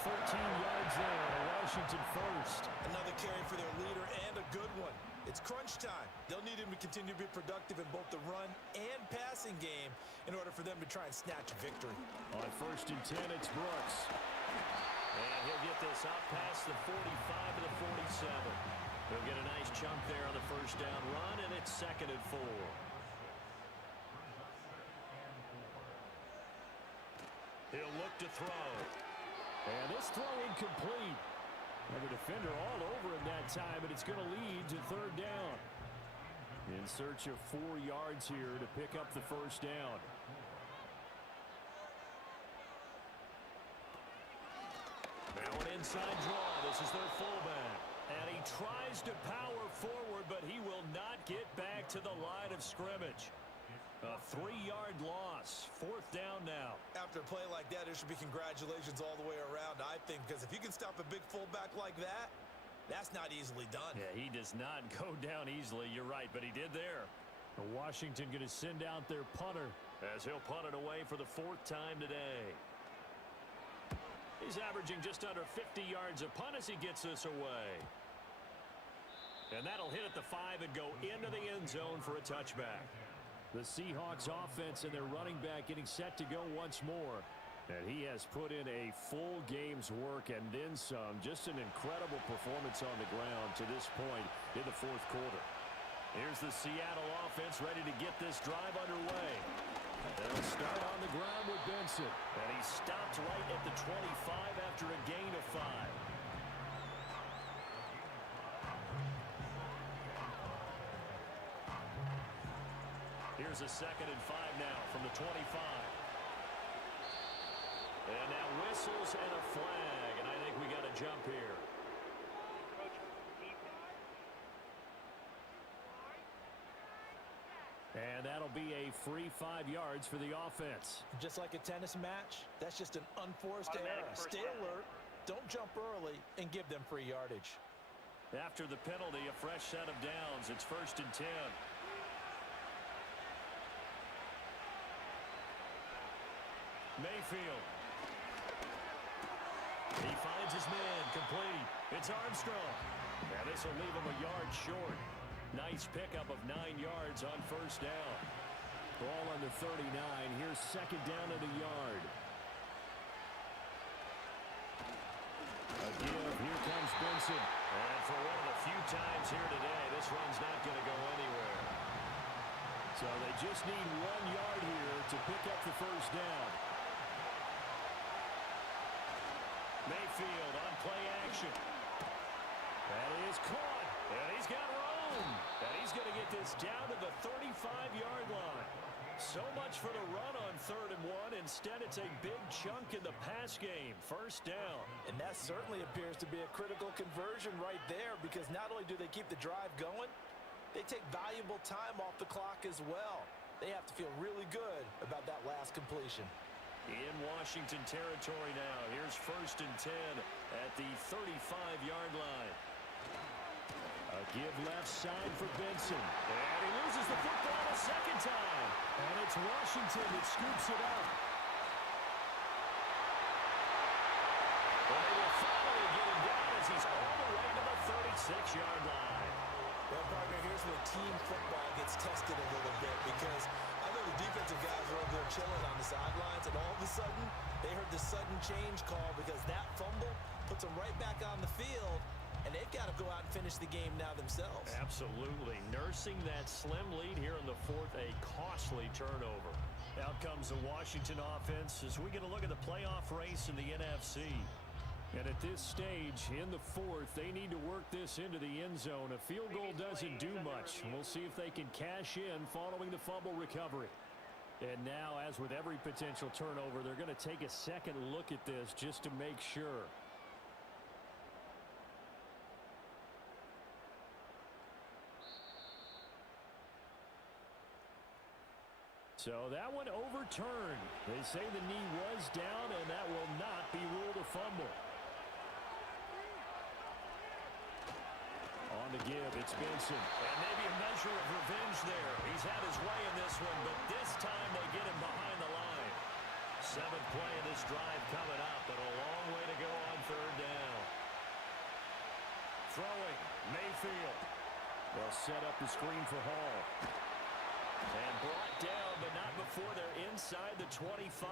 13 yards there, Washington first. Another carry for their leader and a good one. It's crunch time. They'll need him to continue to be productive in both the run and passing game in order for them to try and snatch a victory. On first and 10, it's Brooks. And he'll get this out past the 45 to the 47. He'll get a nice chunk there on the first down run, and it's 2nd and 4. He'll look to throw. And this throw incomplete. And the defender all over him that time, and it's going to lead to third down. In search of 4 yards here to pick up the first down. Now an inside draw. This is their fullback. And he tries to power forward, but he will not get back to the line of scrimmage. A 3-yard loss. 4th down now. After a play like that, there should be congratulations all the way around, I think, because if you can stop a big fullback like that, that's not easily done. Yeah, he does not go down easily. You're right, but he did there. Washington going to send out their punter. As he'll punt it away for the 4th time today. He's averaging just under 50 yards a punt as he gets this away. And that'll hit at the 5 and go into the end zone for a touchback. The Seahawks offense and their running back getting set to go once more. And he has put in a full game's work and then some. Just an incredible performance on the ground to this point in the 4th quarter. Here's the Seattle offense ready to get this drive underway. They'll start on the ground with Benson. And he stopped right at the 25 after a gain of 5. Here's a 2nd and 5 now from the 25. And now whistles and a flag, and I think we got a jump here. And that'll be a free 5 yards for the offense. Just like a tennis match, that's just an unforced error. Stay alert, don't jump early, and give them free yardage. After the penalty, a fresh set of downs. It's 1st and 10. Mayfield. He finds his man, complete. It's Armstrong. And this will leave him a yard short. Nice pickup of 9 yards on first down. Ball on the 39. Here's 2nd down at a yard. A give. Here comes Benson. And for one of the few times here today, this run's not going to go anywhere. So they just need 1 yard here to pick up the first down. Mayfield on play action. That is caught. And he's got room. And he's going to get this down to the 35-yard line. So much for the run on 3rd and 1. Instead, it's a big chunk in the pass game. First down. And that certainly appears to be a critical conversion right there, because not only do they keep the drive going, they take valuable time off the clock as well. They have to feel really good about that last completion. In Washington territory now. Here's 1st and 10 at the 35-yard line. A give left side for Benson. And he loses the football a 2nd time. And it's Washington that scoops it up. 6-yard line. Well, partner, here's where team football gets tested a little bit because I know the defensive guys were over there chilling on the sidelines, and all of a sudden, they heard the sudden change call because that fumble puts them right back on the field, and they've got to go out and finish the game now themselves. Absolutely. Nursing that slim lead here in the fourth, a costly turnover. Out comes the Washington offense as we get a look at the playoff race in the NFC. And at this stage, in the fourth, they need to work this into the end zone. A field goal doesn't do much. We'll see if they can cash in following the fumble recovery. And now, as with every potential turnover, they're going to take a second look at this just to make sure. So that one overturned. They say the knee was down, and that will not be ruled a fumble. On the give, it's Benson. And maybe a measure of revenge there. He's had his way in this one, but this time they get him behind the line. 7th play of this drive coming up, but a long way to go on 3rd down. Throwing, Mayfield. They'll set up the screen for Hall. And brought down, but not before they're inside the 25.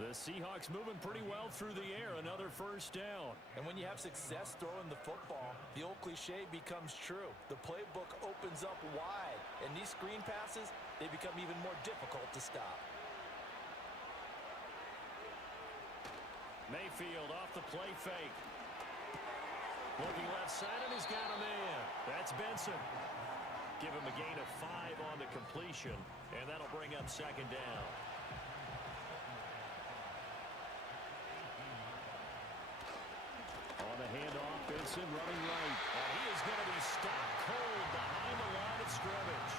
The Seahawks moving pretty well through the air. Another 1st down. And when you have success throwing the football, the old cliche becomes true. The playbook opens up wide, and these screen passes, they become even more difficult to stop. Mayfield off the play fake. Looking left side, and he's got a man. That's Benson. Give him a gain of 5 on the completion, and that'll bring up 2nd down. On the handoff, Benson running right. And he is going to be stopped cold behind the line of scrimmage.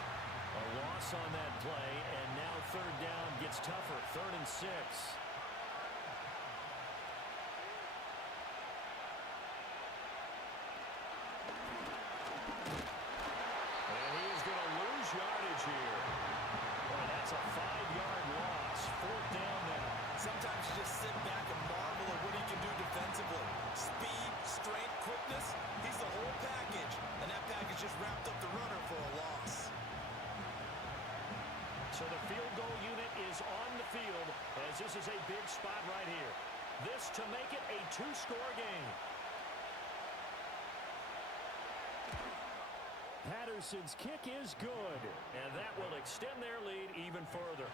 A loss on that play, and now 3rd down gets tougher. 3rd and 6. Yardage here. Boy, that's a 5-yard loss. 4th down now. Sometimes you just sit back and marvel at what he can do defensively. Speed, strength, quickness, he's the whole package. And that package just wrapped up the runner for a loss. So the field goal unit is on the field as this is a big spot right here. This to make it a 2-score game. Patterson's kick is good. And that will extend their lead even further.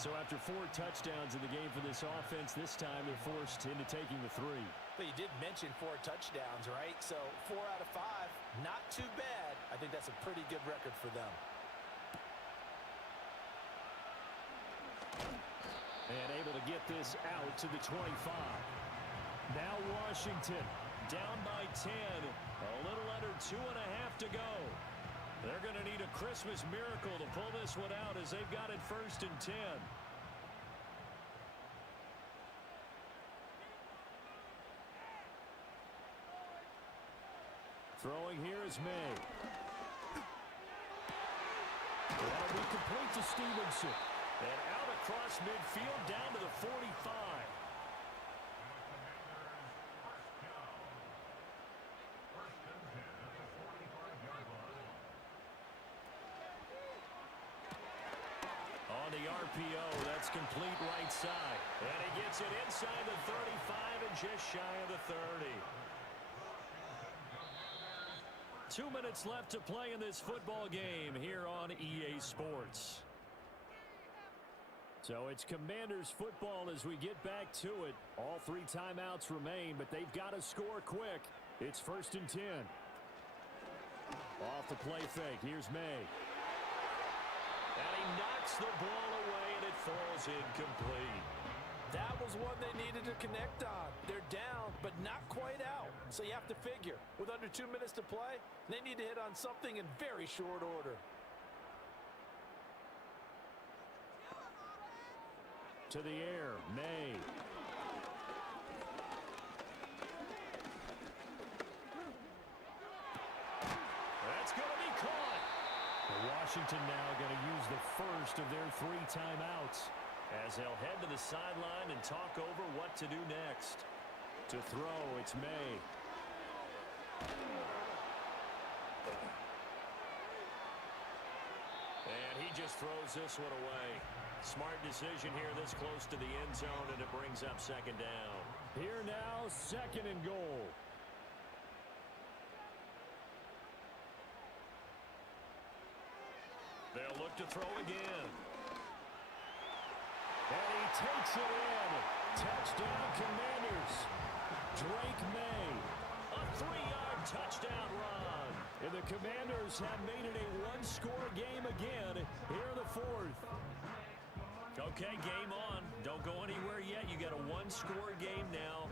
So after 4 touchdowns in the game for this offense, this time they're forced into taking the 3. But you did mention 4 touchdowns, right? So 4 out of 5, not too bad. I think that's a pretty good record for them. And able to get this out to the 25. Now Washington down by 10. A little under 2.5 to go. They're going to need a Christmas miracle to pull this one out as they've got it 1st and 10. Throwing here is May. That'll be complete to Stevenson. And out across midfield down to the 45. On the RPO, that's complete right side. And he gets it inside the 35 and just shy of the 30. 2 minutes left to play in this football game here on EA Sports. So it's Commanders football as we get back to it. All 3 timeouts remain, but they've got to score quick. It's 1st and 10. Off the play fake, here's May. And he knocks the ball away, and it falls incomplete. That was one they needed to connect on. They're down, but not quite out. So you have to figure, with under 2 minutes to play, they need to hit on something in very short order. To the air, May. That's going to be caught. Washington now going to use the first of their 3 timeouts as they'll head to the sideline and talk over what to do next. To throw, it's May. And he just throws this one away. Smart decision here this close to the end zone, and it brings up second down. Here now, second and goal. They'll look to throw again. And he takes it in. Touchdown, Commanders. Drake May. A 3-yard touchdown run. And the Commanders have made it a one-score game again here in the fourth. Okay, game on. Don't go anywhere yet. You got a one-score game now.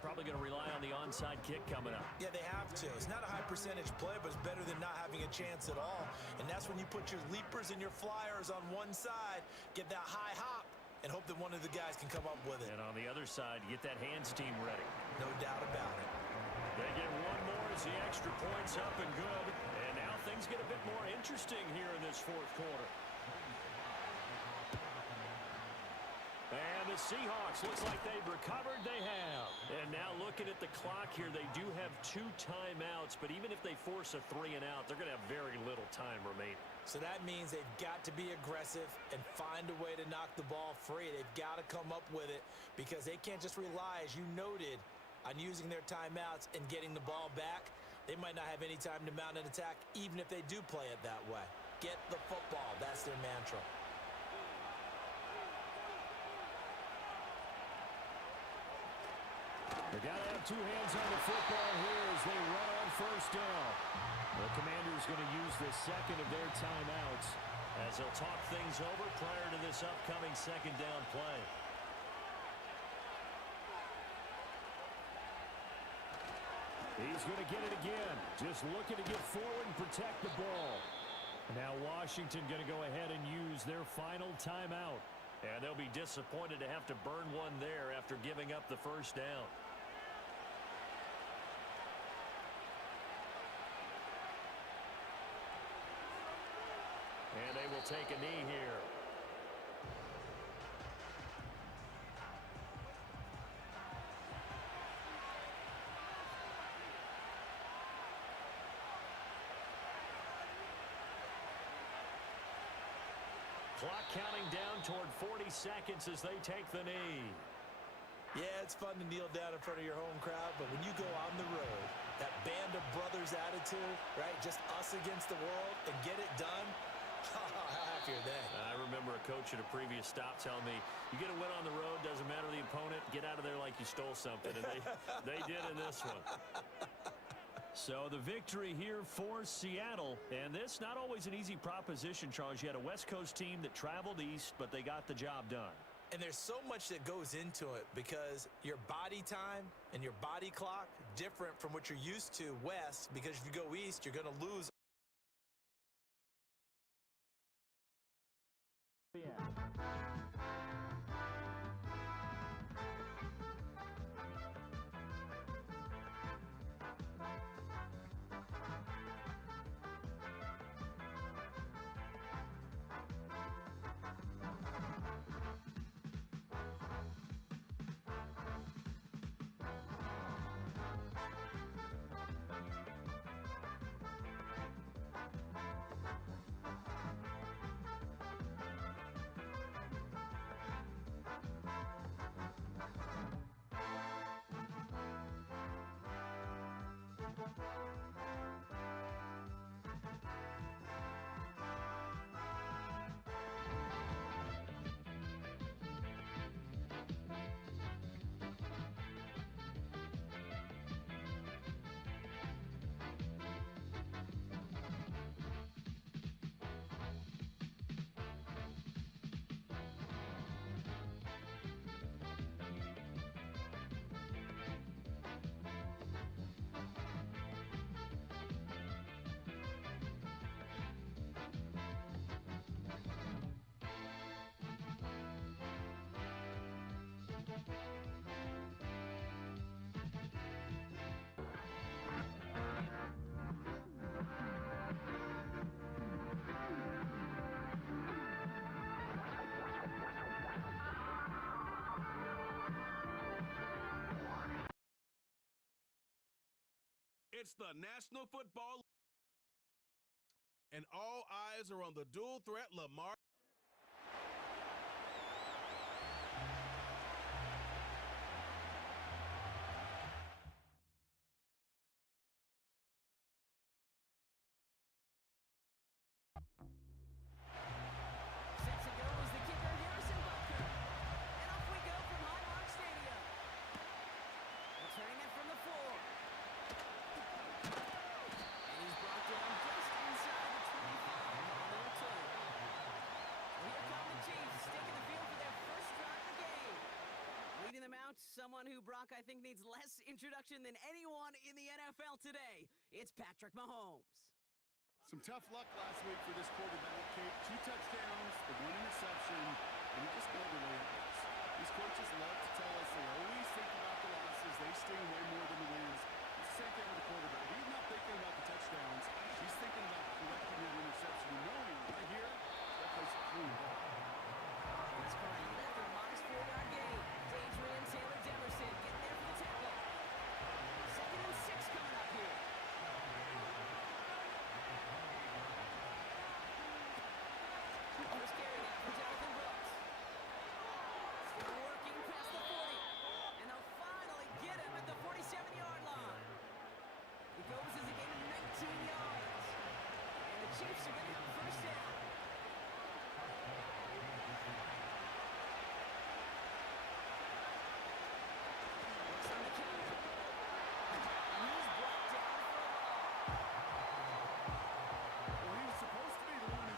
Probably going to rely on the onside kick coming up. Yeah, they have to. It's not a high percentage play, but it's better than not having a chance at all. And that's when you put your leapers and your flyers on one side, get that high hop, and hope that one of the guys can come up with it. And on the other side, get that hands team ready. No doubt about it. They get one more as the extra point's up and good. And now things get a bit more interesting here in this fourth quarter. And the Seahawks, looks like they've recovered. They have. And now looking at the clock here, they do have 2 timeouts, but even if they force a 3 and out, they're going to have very little time remaining. So that means they've got to be aggressive and find a way to knock the ball free. They've got to come up with it because they can't just rely, as you noted, on using their timeouts and getting the ball back. They might not have any time to mount an attack, even if they do play it that way. Get the football. That's their mantra. They got to have 2 hands on the football here as they run on first down. The Commanders going to use the second of their timeouts as they'll talk things over prior to this upcoming second down play. He's going to get it again. Just looking to get forward and protect the ball. Now Washington going to go ahead and use their final timeout. And they'll be disappointed to have to burn one there after giving up the first down. And they will take a knee here. Clock counting down toward 40 seconds as they take the knee. Yeah, it's fun to kneel down in front of your home crowd, but when you go on the road, that band of brothers attitude, right? Just us against the world and get it done. How happy are they? I remember a coach at a previous stop telling me, you get a win on the road, doesn't matter the opponent, get out of there like you stole something. And they did in this one. So the victory here for Seattle. And this not always an easy proposition, Charles. You had a West Coast team that traveled east, but they got the job done. And there's so much that goes into it because your body time and your body clock different from what you're used to west, because if you go east, you're going to lose. It's the National Football And all eyes are on the dual threat Lamar. Someone who, Brock, I think needs less introduction than anyone in the NFL today. It's Patrick Mahomes. Some tough luck last week for this quarterback, Kate. 2 touchdowns, the 1 interception, and he just know the way it is. These coaches love to tell us they always think about the losses. They sting way more than the wins. It's the same thing with the quarterback. He's not thinking about the touchdowns. He's thinking about collecting that interception and knowing right here, that place is clean ball. That's correct. After a modest 4-yard gain, Adrian Taylor Demerson getting there for the tackle. 2nd and 6 coming up here. First carry now for Jonathan Brooks. Still working past the 40. And they'll finally get him at the 47-yard line. He goes as a gain of 19 yards. And the Chiefs are going to have a first down.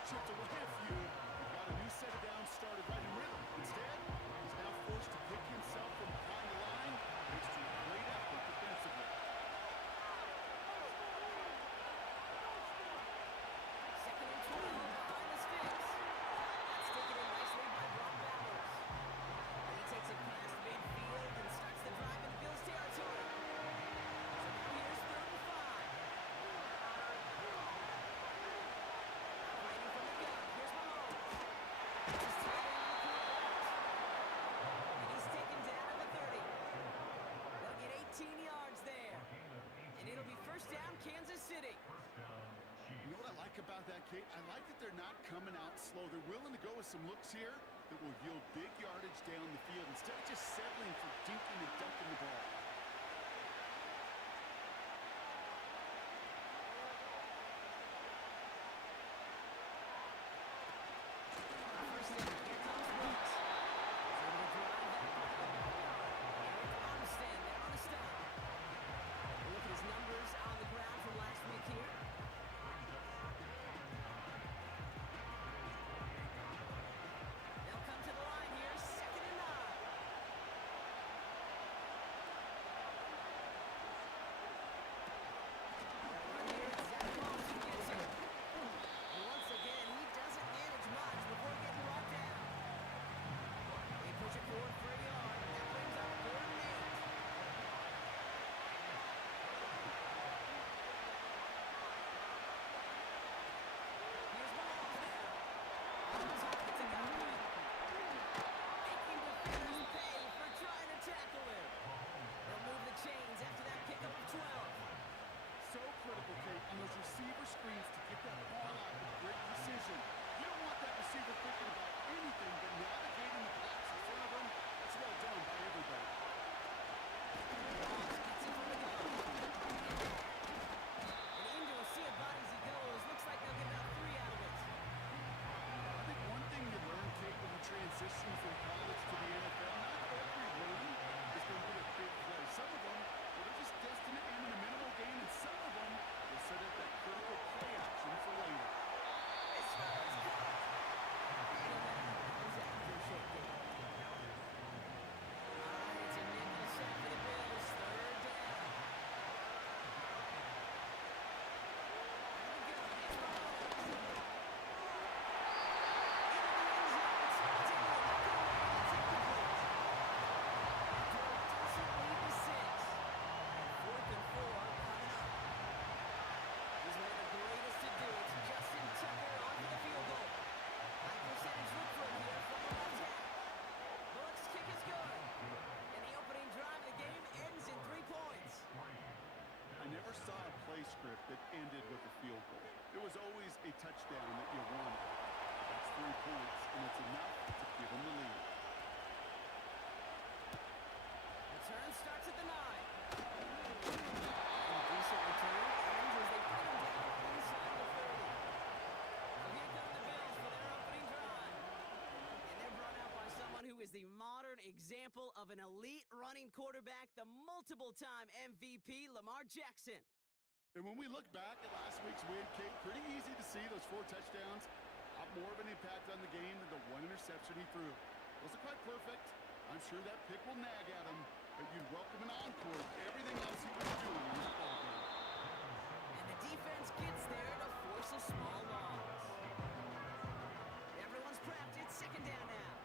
Chipped away a few. He got a new set of downs started right in rhythm. Instead, he's now forced to pick himself from behind the line. Thanks to a great effort defensively. 2nd and 12 behind the sticks. That's taken in nicely by Brock Bowers. And he takes it past midfield and starts the drive into Bills territory. So now here's 3rd and 5. Operating from the gun. Here's Mahomes. This is tight end on the quarterback. And he's taken down at the 30. They'll get 18 yards there. And it'll be first down, Kansas City. You know what I like about that, Kate? I like that they're not coming out slow. They're willing to go with some looks here that will yield big yardage down the field instead of just settling for dinking and dunking the ball. First down, here comes Brooks. He's able to drive that ball. Eric Armstead there on the stop. Look at his numbers on the ground from last week here. They'll come to the line here, 2nd and 9. Run here, Zach Moss who gets it. And once again, he doesn't manage much before getting brought down. They push it forward for a yard, and that brings up 3rd and 8. Here's Mahomes now. On the target to Gottlieb. Making defenders pay for trying to tackle him. They'll move the chains after that pickup of 12. So critical, Kate, on those receiver screens to get that ball out with great precision. You don't want that receiver thinking about anything but navigating the blocks in front of him. That's well done by everybody. Moss gets it from the gun. And into a sea of bodies he goes. Looks like they'll get about 3 out of it. I think one thing you learn, Kate, when you transition from college to the NFL, not every run is going to be a big play. Some of them, they're just destined to end in a minimal gain, and some of them will set up that critical play action for later. This one is good. And that was after a short gain. All right, it's a nickel set for the Bills. 3rd down. Here we go. It's Mahomes. Into the end zone. Taylor, knock it away. script that ended with a field goal. It was always a touchdown that you wanted. That's 3 points, and it's enough to give them the lead. Return starts at the 9. And a decent return ends as they put him down inside the 30. So here come the Bills for their opening drive. And they're brought out by someone who is the modern example of an elite running quarterback, the multiple-time MVP, Lamar Jackson. And when we look back at last week's win, Kate, pretty easy to see those 4 touchdowns have more of an impact on the game than the 1 interception he threw. Wasn't quite perfect. I'm sure that pick will nag at him, but you'd welcome an encore of everything else he was doing in that ballgame. And the defense gets there to force a small loss. Everyone's prepped. It's second down now.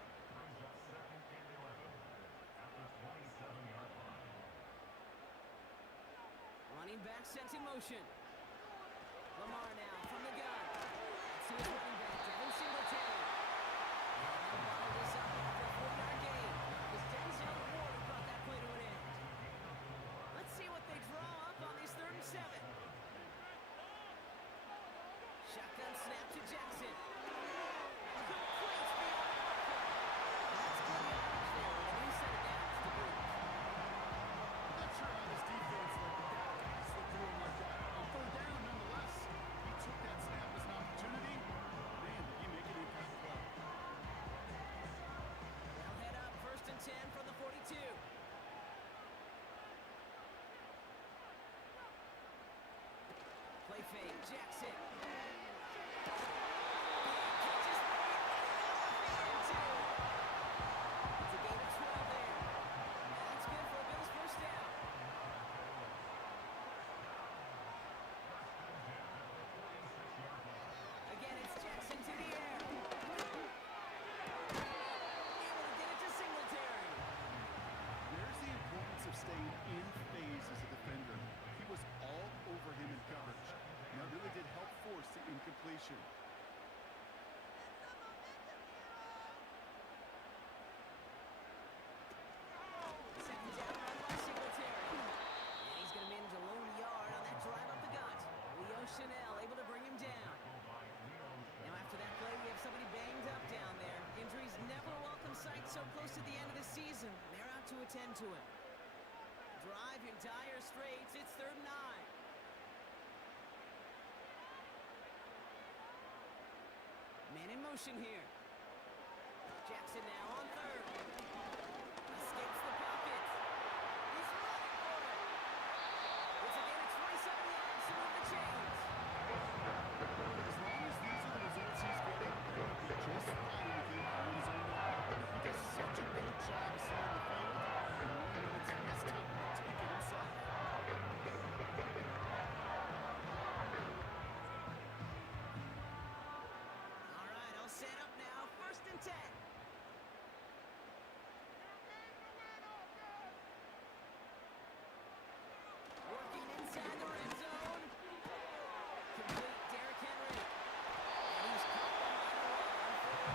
Running back sent in motion. Lamar now from the gun. Let's see his running back, Devin Singletary. And they bottled this up after a 4-yard gain. It was Denzel Ward who brought that play to an end. Let's see what they draw up on these 3rd and 7. Shotgun snap to Jackson. Complete beyond the marker. That's good yardage there. And he set it down to the boot. I'm not sure how this defense let the guys slip through him like that. On 3rd down, nonetheless, he took that snap as an opportunity. Man, did he make an impact play. They'll head up 1st and 10 from the 42. Play fake, Jackson. Big catch is made. Into. It's a gain of 12 there. And that's good for a Bills first down. Again, it's Jackson to the air. Able to get it to Singletary. There's the importance of staying in phase as a defender. He was all over him in coverage. And that really did help force the incompletion. Second down run by Singletary. And he's going to manage a lone yard on that drive up the gut. Leo Chanel able to bring him down. Now after that play, we have somebody banged up down there. Injuries never a welcome sight so close to the end of the season. They're out to attend to it. Drive in dire straits. It's 3rd and 9. Man in motion here. Jackson now on 3rd. Escapes the pocket. He's running for it. It's a gain of 27 yards to move the chains. As long as these are the results he's getting, they're going to be just fine with him on his own. He does such a good job seeing the field, and knowing when it's his time to take it himself. All right, I'll set up now. 1st and 10. Working inside the red zone. Complete Derrick Henry. And he's caught behind the line for a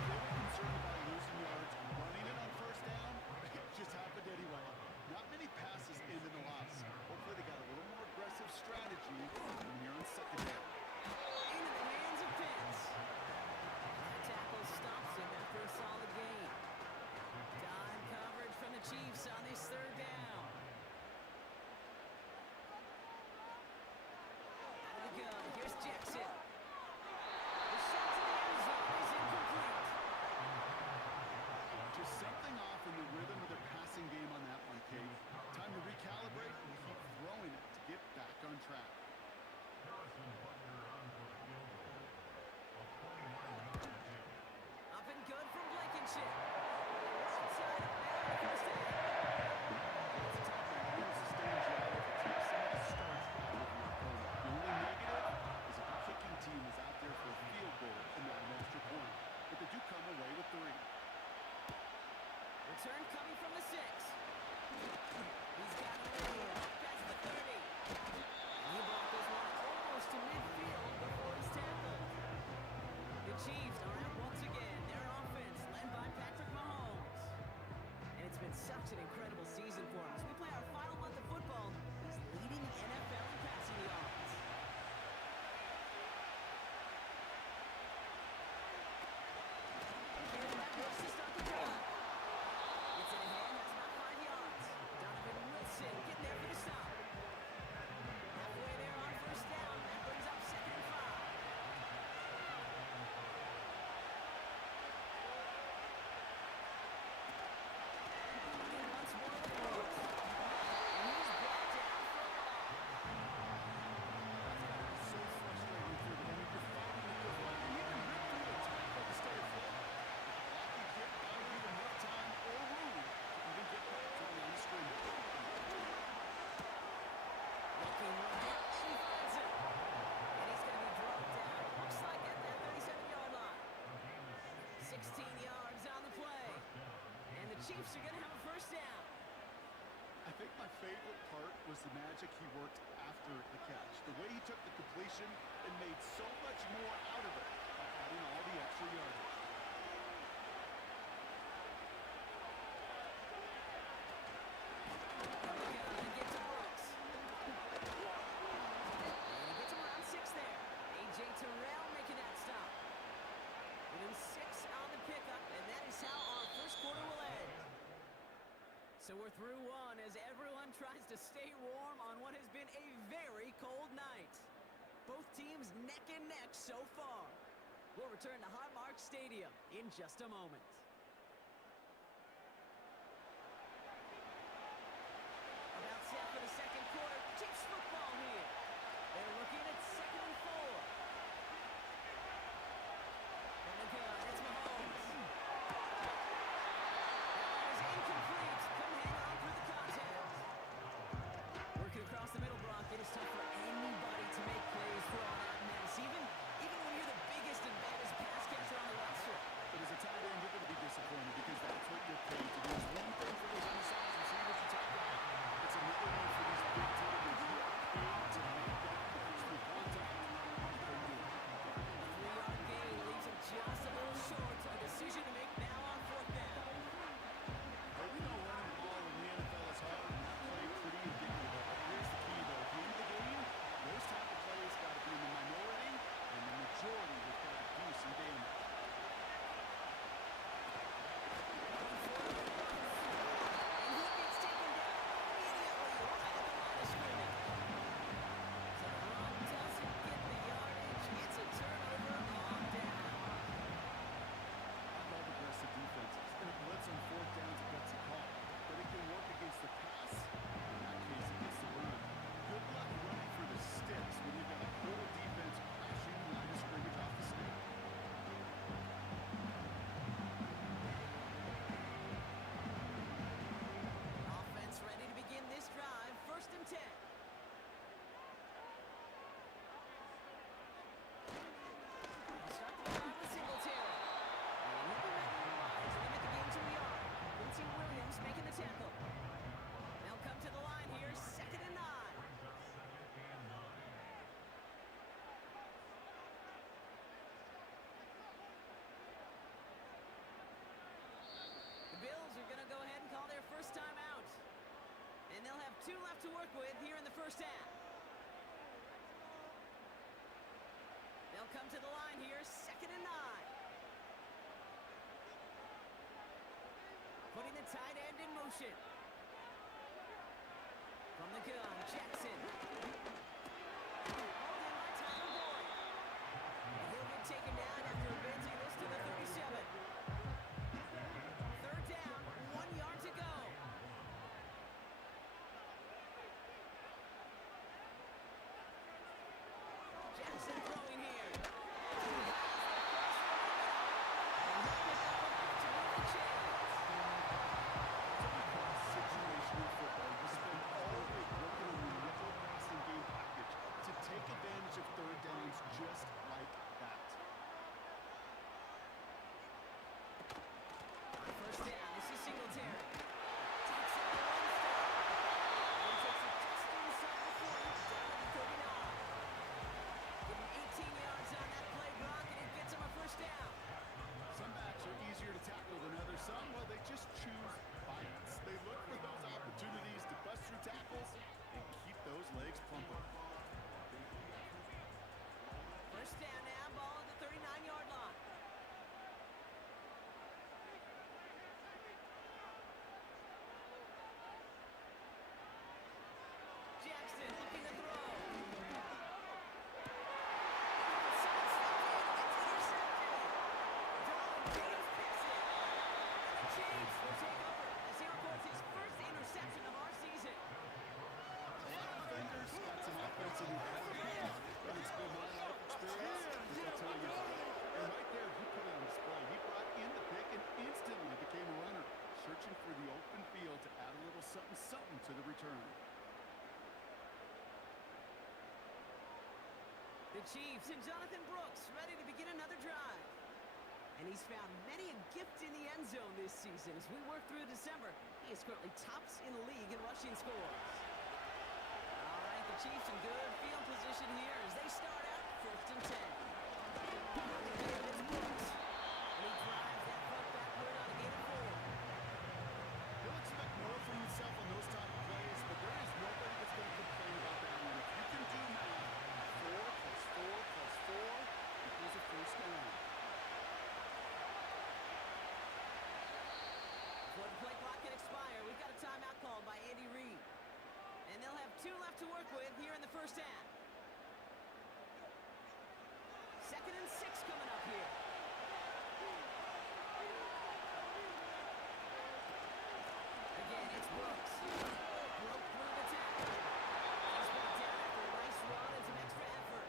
They were concerned about losing yards and running it on 1st down. It just happened anyway. Not many passes end in the loss. Hopefully they got a little more aggressive strategy when you're on 2nd down. into the hands of Pitts. That tackle stops him after a solid gain. Dime coverage from the Chiefs on this 3rd down. Out of the gun, here's Jackson. The shot to the end zone is incomplete. Just something off in the rhythm of their passing game on that one, Kate. Time to recalibrate and keep throwing it to get back on track. Up and good from Blankenship. Right side up now in the 1st half. It's a tough one to sustain drive if it takes some of the starts out of your opponent. The only negative is if the kicking team is out there for a field goal and not an extra point. But they do come away with 3. Return coming from the 6. He's got it in here. That's the 30. And he brought this one almost to midfield before he's tackled. The Chiefs are out once again. Their offense led by Patrick Mahomes. And it's been such an incredible season for him. As we play our final month of football, he's leading Chiefs are going to have a first down. I think my favorite part was the magic he worked after the catch. The way he took the completion and made so much more out of it by adding all the extra yardage. And get to Brooks. And he gets him around 6 there. A.J. Terrell making that stop. Within 6 on the pickup, and that is how our first quarter will end. So we're through one as everyone tries to stay warm on what has been a very cold night. Both teams neck and neck so far. We'll return to Highmark Stadium in just a moment. About set for the second quarter. Chiefs football here. They're looking at 2nd and 4. From the gun, it's Mahomes. That is incomplete. Couldn't hang on through the contest. Working across the middle, Brock. It is tough for anybody to make plays for all that mess. Even when you're the biggest and baddest pass catcher on the roster. But as a tight end, you're going to be disappointed because that's what you're paid to do. It's one thing for those undersized receivers you talk about. It's another one for these big tight ends. You are paid to make that catch through contact. You couldn't do it. The 3-yard gain leaves him just a little short. A decision to make now on 4th down. But we know running the ball in the NFL is hard, and that play pretty indicative of it. Here's the key, though. At the end of the game, those type of plays got to be in the minority, and the majority has got to do some damage. And he gets taken down immediately right at the line of scrimmage. So the run doesn't get the yardage. It's a turnover on down. I love aggressive defenses, and a blitz on 4th down is a gutsy call. But it can work against the pass, in that case, against the run. Good luck running for the sticks when you've got a whole defense crashing the line of scrimmage off the snake. Offense ready to begin this drive. 1st and 10. We'll start the drive with Singletary. And he'll be ready to rise, limit the game to a yard. Quincy Williams making the tackle. They'll come to the line here. 2nd and 9. The Bills are going to go ahead and call their first time out. And they'll have 2 left to work with here in the first half. They'll come to the line here, 2nd and 9. Putting the tight end in motion. From the gun, Jackson. Hauled in by Tyler Boyd. And he'll get taken down after advancing this to the 37. 3rd down, 1 yard to go. Jackson throwing here. And he'll pick up enough to move the chains. Situation in football. You spend all day working on your nickel passing game package to take advantage of 3rd downs just like that. On 1st down, this is Singletary. Takes it to one step. And he takes it just inside the 40, down to the 39. Give him 18 yards on that play, Brock, and it gets him a first down. Some backs are easier to tackle than others. Some, well, they just choose violence. They look for those opportunities to bust through tackles and keep those legs pumping. First down now, ball at the 39-yard line. Jackson looking to throw. Inside slipped in, it's intercepted. Darwin James picks it. And the Chiefs will take over as he records his first interception of our season. Defenders got some offensive intelligence, but it's been a lot of experience. I'll tell you about it. And right there, he put it on display. He brought in the pick and instantly became a runner, searching for the open field to add a little something to the return. The Chiefs and Jonathan Brooks ready to begin another drive. And he's found many a gift in the end zone this season. As we work through December, he is currently tops in the league in rushing scores. All right, the Chiefs in good field position here as they start out 1st and 10. On the give is Brooks. And he drives that puck backward on a gain of 4. He'll expect more from himself on those type of plays, but there is nobody that's going to complain about that one. If you can do math, 4 plus 4 plus 4 equals a first down. Before the play clock can expire, we've got a timeout called by Andy Reid. And they'll have 2 left to work with here in the first half. 2nd and 6 coming up here. Again, it's Brooks. Broke through the tackle. He's brought down after a nice run and some extra effort.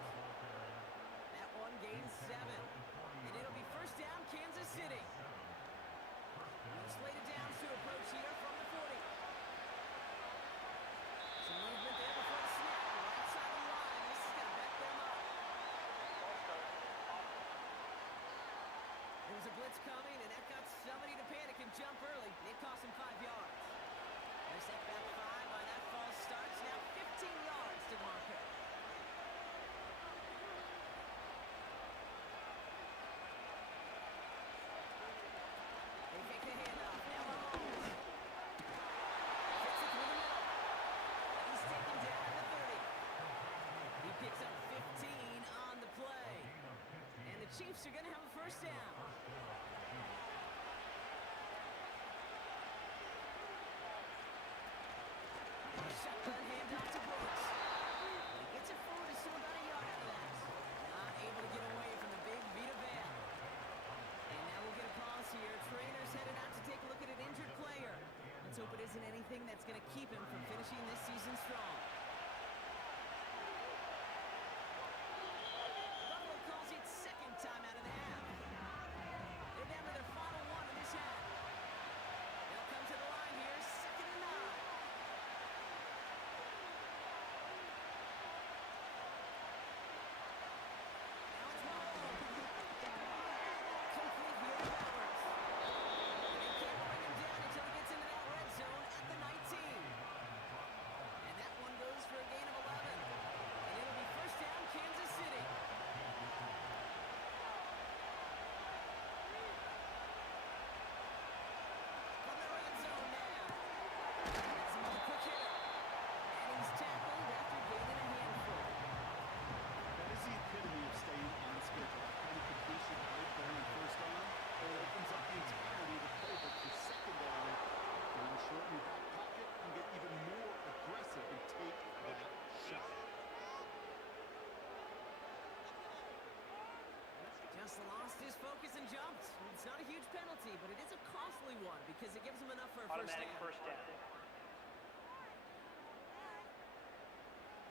That one gains 7. And it'll be first down, Kansas City. Slated down to approach here from the 40. Some movement there before the snap. Right side of the line. This is going to back them up. There was a blitz coming, and that got somebody to panic and jump early. It cost him 5 yards. They're set back 5 by that false start. Now 15 yards to marker. They take the handoff. Now Mahomes. Gets it through the middle. And he's taken down at the 30. He picks up 15 on the play. And the Chiefs are going to have a first down. Shotgun handoff to Brooks. He gets it forward, is still about a yard out of that. Not able to get away from the big Vita Vea. And now we'll get a pause here. Trainer's headed out to take a look at an injured player. Let's hope it isn't anything that's going to keep him from finishing this season strong. Buffalo calls it 2nd time out of the half. They're down to their final 1 in this half. They'll come to the line here, 2nd and 9. Now it's Mahomes. Complete here to Prowlers. And they can't bring him down until he gets into that red zone at the 19. And that one goes for a gain of 11. And it'll be first down, Kansas City. From the red zone now. That's another quick hitter. And he's tackled after gaining a handful. That is the epitome of staying on schedule. That kind of completion right there on first down. It opens up the entirety of the playbook for second down. Going short in your back pocket and get even more aggressive and take that shot. Just lost his focus and jumped. It's not a huge penalty, but it is a costly one because it gives him enough for a Automatic first down. first down.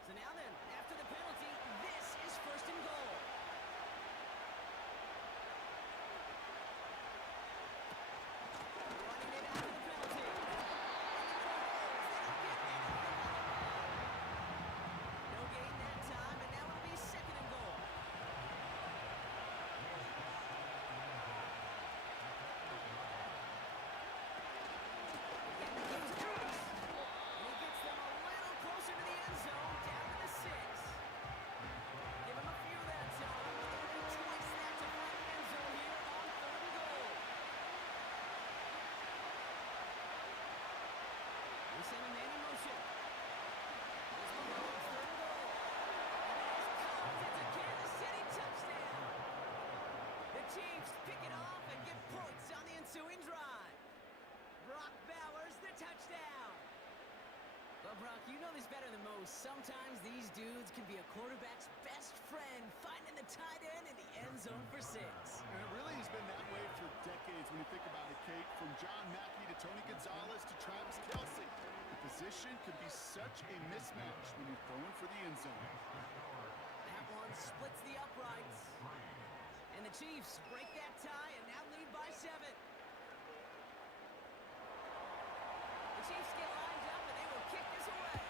So now then, after the penalty, this is 1st and goal. Running it after the penalty. No gain that time, and now it'll be 2nd and goal. Again, the game's Brooks. And he gets them a little closer to the end zone, down to the 6. Give him a few that time. It'll be twice that to find the end zone here on 3rd and goal. We send a man in motion. Here's Mahomes, 3rd and goal. And it is caught. It's a Kansas City touchdown. The Chiefs pick it off and get points on the ensuing drive. Brock Bowers, the touchdown. Well, Brock, you know this better than most. Sometimes these dudes can be a quarterback's best friend, finding the tight end in the end zone for 6. And it really has been that way for decades when you think about it, Kate. From John Mackey to Tony Gonzalez to Travis Kelce. The position could be such a mismatch when you're throwing for the end zone. That one splits the uprights. And the Chiefs break that tie and now lead by 7. The Chiefs get lined up and they will kick this away.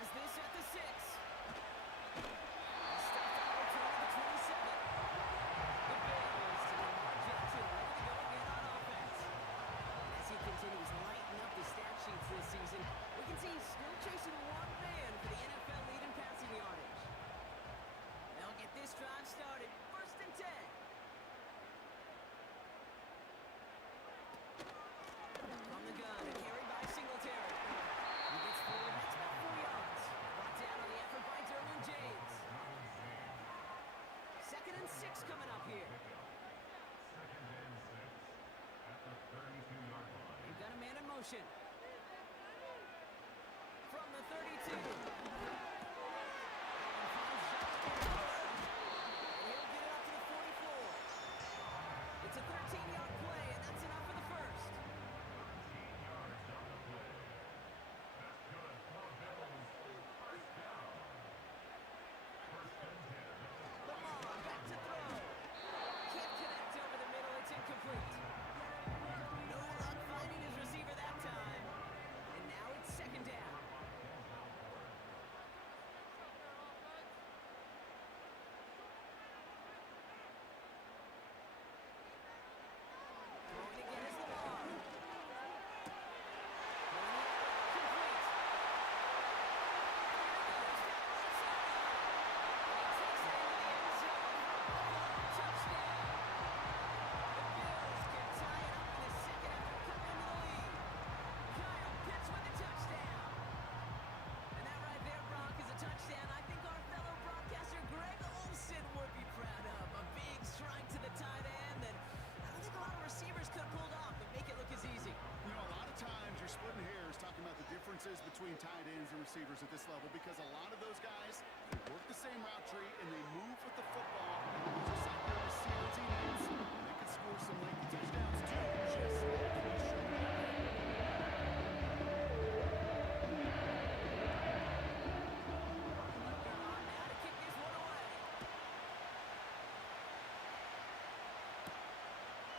As this at the 6. Stuffed out return of the motion. From the 32. And finds Josh Jacobs. And he'll get it up to the 44. It's a 13-yard play, and that's enough for the first. Lamar back to throw. Can't connect over the middle. It's incomplete. No luck finding his receiver that time. And now it's second down. Throwing again is Lamar. Complete. Touchdown. The Bills can tie it up in the second after cutting into the lead. Kyle Pitts with a touchdown. And that right there, Brock, is a touchdown I think our fellow broadcaster Greg Olsen would be proud of. A big strike to the tight end that I don't think a lot of receivers could have pulled off and make it look as easy. You know, a lot of times you're splitting hairs talking about the differences between tight ends and receivers at this level because a lot of those guys, they work the same route tree and they move with the football. Just like their receiver teammates, they can score some lengthy touchdowns too, just like we showed right there. They're on now to kick this one away.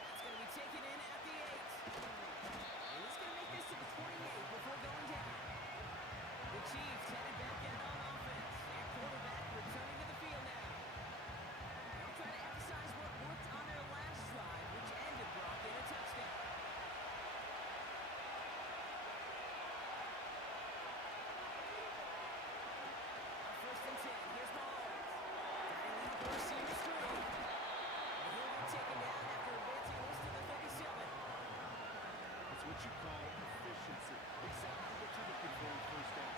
That's going to be taken in at the 8. And he's going to make this to the 28 before going down. The Chiefs headed back in on offense. Their quarterback returning to the field now. They'll try to emphasize what worked on their last drive, which ended Brock in a touchdown. On first and 10, here's Mahomes. Guiding lead for receiver screen. And he'll be taken down after advancing this to the 37. That's what you call efficiency. Exactly what you're looking for in first down.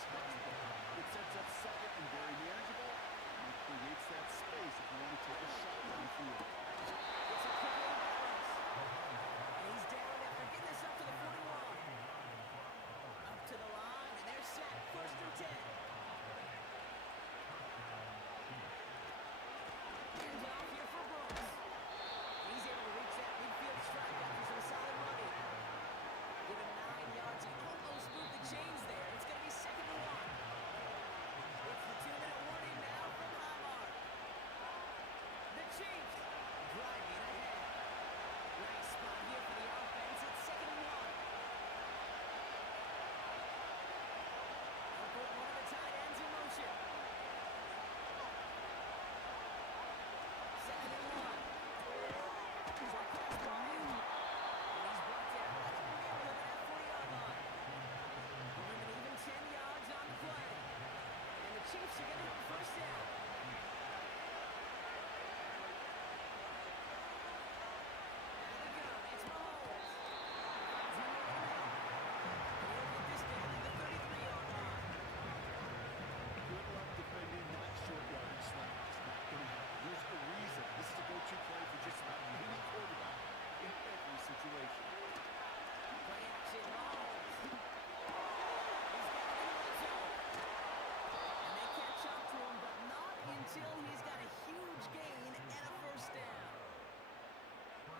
It sets up second and very manageable, and it creates that space if you want to take a shot downfield. It's a quick little balance. And he's down after getting this up to the 41. Up to the line, and they're set. First and 10. Hands off here for Brooks. He's able to reach that midfield strike after some solid running. Give him 9 yards. He almost moved the chains there. It's going to be second and 1. It's the 2-minute warning now from Highmark. The Chiefs driving ahead. Nice spot here for the offense. It's second and 1. They'll put one of the tight ends in motion. Second and 1. Short pass ball in. And he's brought down right in the neighborhood of that 40-yard line. Give him an even 10 yards on the play. And the Chiefs are going to have a first down. Now they go. It's Mahomes. Finds him over the middle. And he'll get this down at the 33-yard line. Good luck defending that short yardage slot. Just not going to happen. There's a reason. This is a go-to play for just about any quarterback in every situation. Play action, Mahomes. He's got it in the red zone. And they catch up to him, but not until he's got a huge gain and a first down.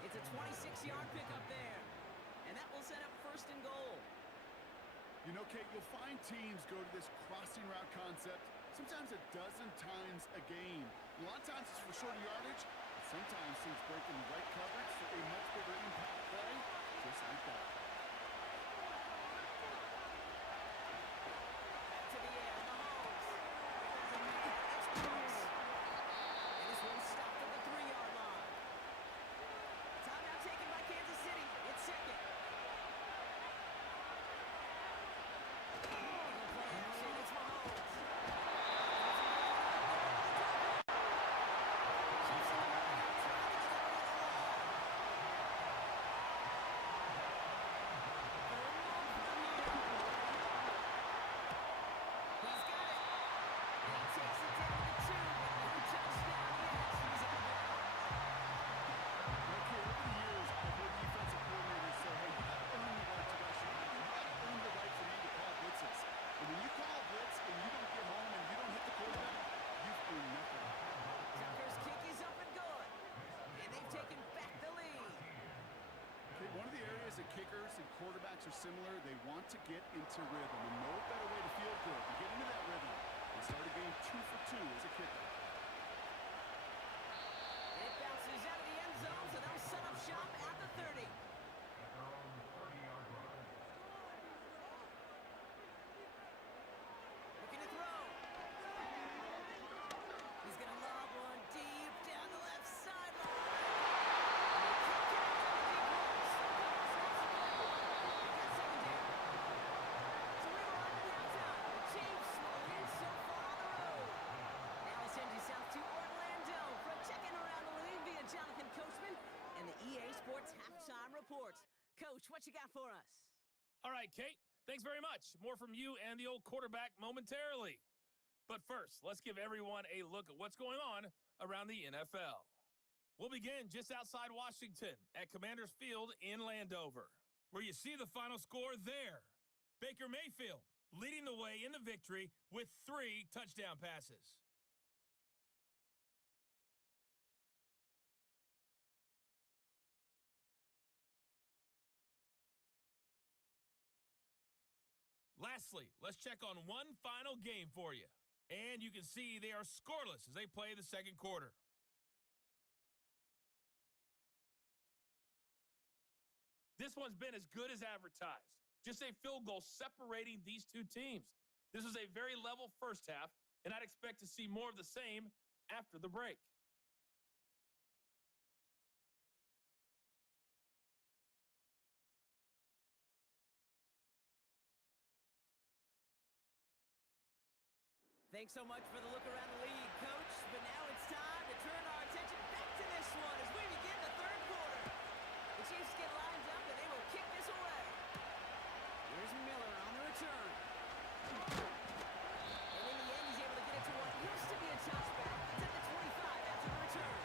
It's a 26-yard pickup there. And that will set up first and goal. You know, Kate, you'll find teams go to this crossing route concept sometimes a dozen times a game. A lot of times it's for shorter yardage, but sometimes teams break in the right coverage for a much bigger impact play, just like that. Back to the air, Mahomes. There's a man, it's Brooks. And this one's stopped at the 3-yard line. Timeout taken by Kansas City. It's second. Eagle play action, it's Mahomes. Chiefs on the run, trying to get over the line. are similar. They want to get into rhythm, and no better way to feel good to get into that rhythm and start a game 2 for 2 as a kicker. It bounces out of the end zone, so they'll set up shop at the 30. Looking to throw. He's going to lob one deep down the left sideline. Halftime report. Coach, what you got for us? All right, Kate, thanks very much. More from you and the old quarterback momentarily. But first, let's give everyone a look at what's going on around the NFL. We'll begin just outside Washington at Commanders Field in Landover, where you see the final score there. Baker Mayfield leading the way in the victory with 3 touchdown passes. Lastly, let's check on one final game for you. And you can see they are scoreless as they play the second quarter. This one's been as good as advertised. Just a field goal separating these two teams. This was a very level first half, and I'd expect to see more of the same after the break. Thanks so much for the look around the league, Coach. But now it's time to turn our attention back to this one as we begin the third quarter. The Chiefs get lined up and they will kick this away. Here's Miller on the return. And in the end, he's able to get it to what used to be a touchback. It's at the 25 after the return.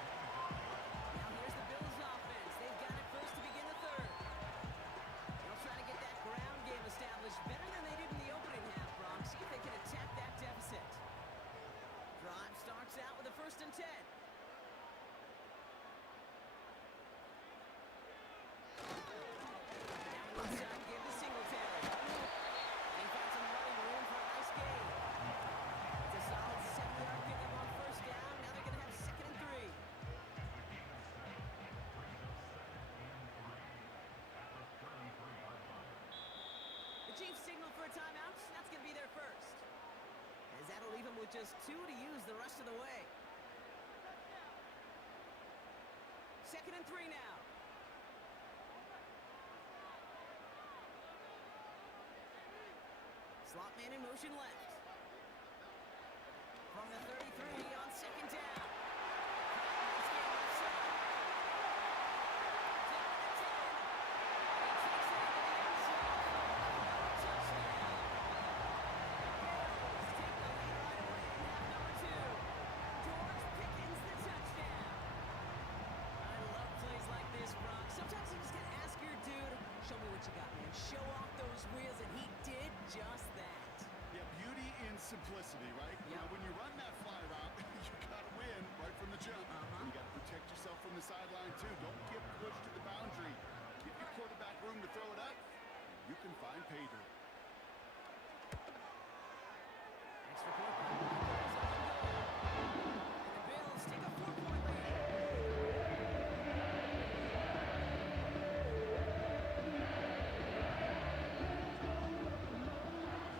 Now here's the Bills offense. They've got it first to begin the third. They'll try to get that ground game established better than they did in the opening half, Brock. See if they can attack that deficit. Drive starts out with a 1st and 10. Down the left side, give to Singletary. And he finds some running room for a nice gain. It's a solid 7-yard pickup on 1st down. Now they're going to have 2nd and 3. The Chiefs signal for a timeout. That's going to be their first. As that'll leave him with just 2 to use the rest of the way. 2nd and 3 now. Slot man in motion left. From the 33 on 2nd down. Nice game left side. Down to the 10. He takes it into the end zone for another touchdown. Take the lead right away in half number 2. George Pickens the touchdown. I love plays like this, Brock. Sometimes you just gotta ask your dude, show me what you got, man. Show off those wheels, and he did just that. Yeah, beauty in simplicity, right? Yeah. Now, when you run that fly route, you gotta win right from the jump. And you gotta protect yourself from the sideline, too. Don't get pushed to the boundary. Give your quarterback room to throw it up, and you can find pay dirt. Extra point. And the Bills take a 4-point lead.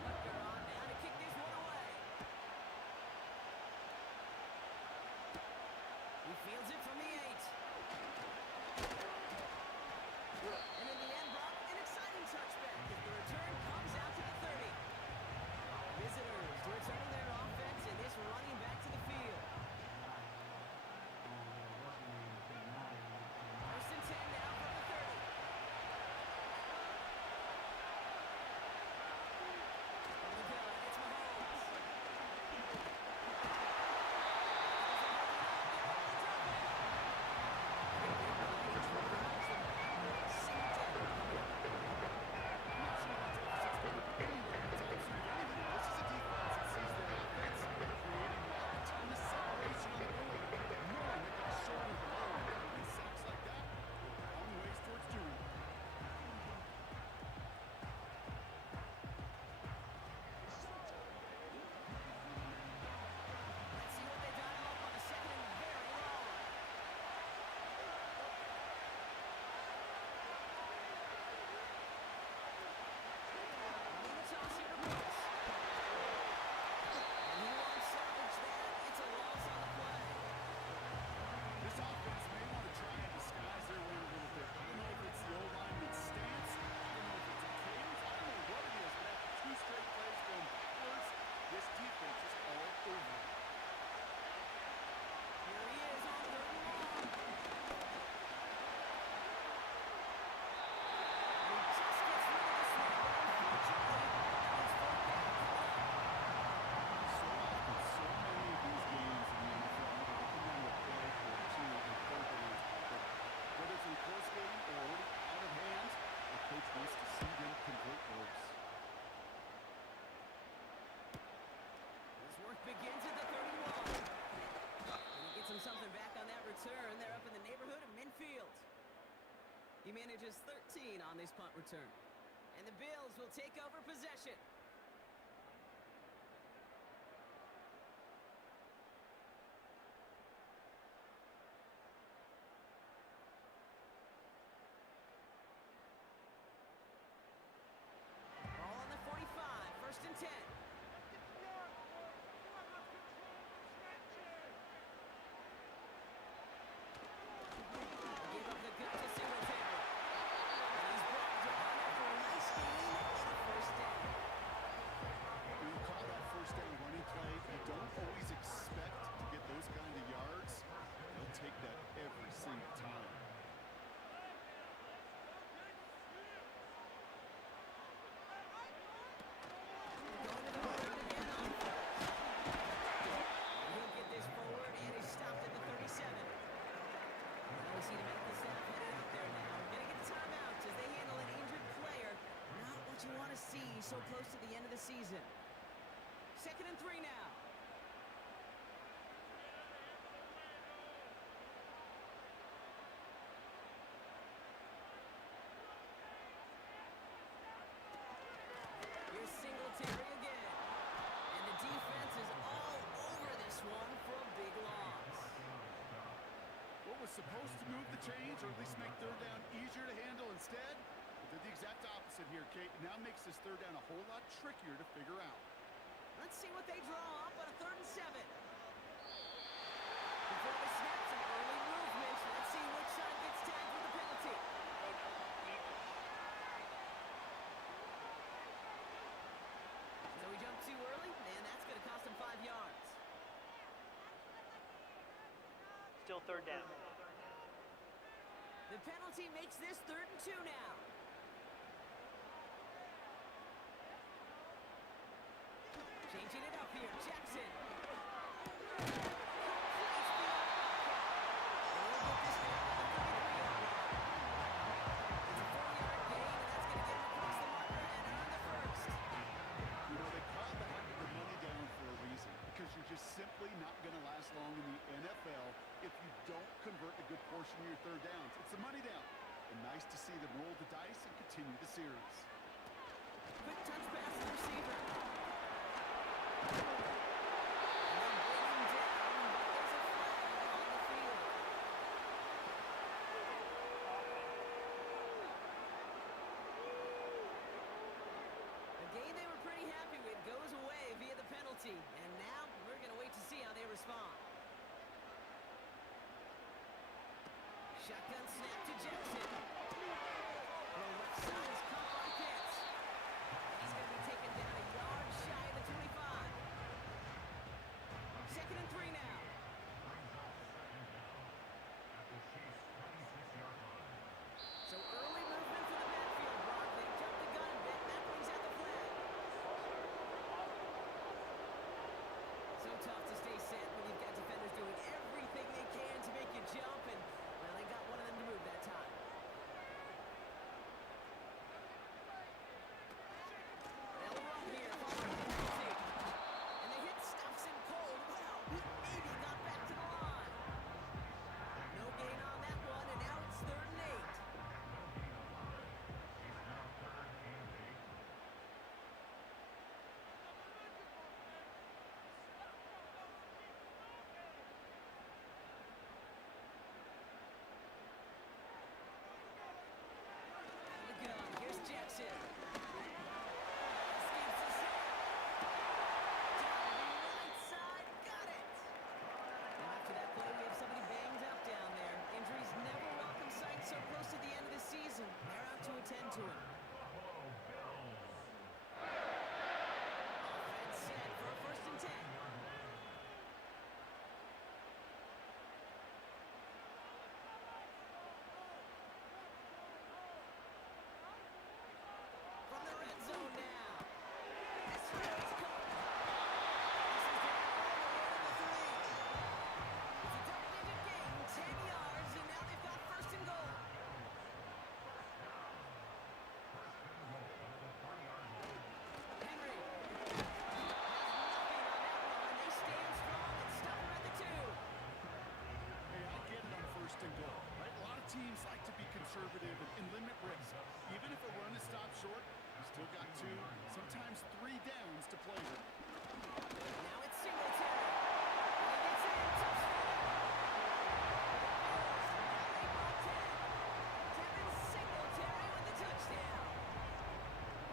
Butker on now to kick this one away. He fields it from the 8. And in the end, Brock, an exciting touchback as the return comes return. They're up in the neighborhood of midfield. He manages 13 on this punt return. And the Bills will take over possession. Ball on the 45, 1st and 10. Give up the gut to Singletary. And he's brought down after a nice gain and a 1st down. When you call that 1st down running play, you don't always expect to get those kind of yards. They'll take that every single time. Going to the forward again on 4th. He'll get this forward and is stopped at the 37. Now we see the medical staff headed out there now. Gonna get timeouts as they handle an injured player. Not what you want to see so close to the end of the season. 2nd and 3 now. Here's Singletary again. And the defense is all over this one for a big loss. What was supposed to move the chains, or at least make 3rd down easier to handle instead, but did the exact opposite here, Kate. It now makes this 3rd down a whole lot trickier to figure out. Let's see what they draw up on a 3rd and 7. Before the snap, some early movement. Let's see which side gets tagged with the penalty. So he jumped too early, and that's going to cost him 5 yards. Still 3rd down. The penalty makes this 3rd and 2 now. Changing it up here, Jackson. You know, they call that the money down for a reason, because you're just simply not going to last long in the NFL if you don't convert a good portion of your 3rd downs. It's the money down. And nice to see them roll the dice and continue the series. Quick touch pass to the receiver. And then bring him down, but there's a flag on the field. A game they were pretty happy with goes away via the penalty. And now we're going to wait to see how they respond. Shotgun snap to Jackson. The left side is caught by Pitts. And he's going to be taken down a yard shy of the 25. 2nd and 3 now. So early movement for the backfield, Brock. They jumped the gun a bit, and that brings out the flag. So tough to stay set when you've got defenders doing everything they can to make you jump, and well, they got one of them to move that time. teams like to be conservative and limit risk. Even if a run is stopped short, you still got 2, sometimes 3 downs to play with. Now it's Singletary. And he gets in. Touchdown. Devin Singletary with the touchdown.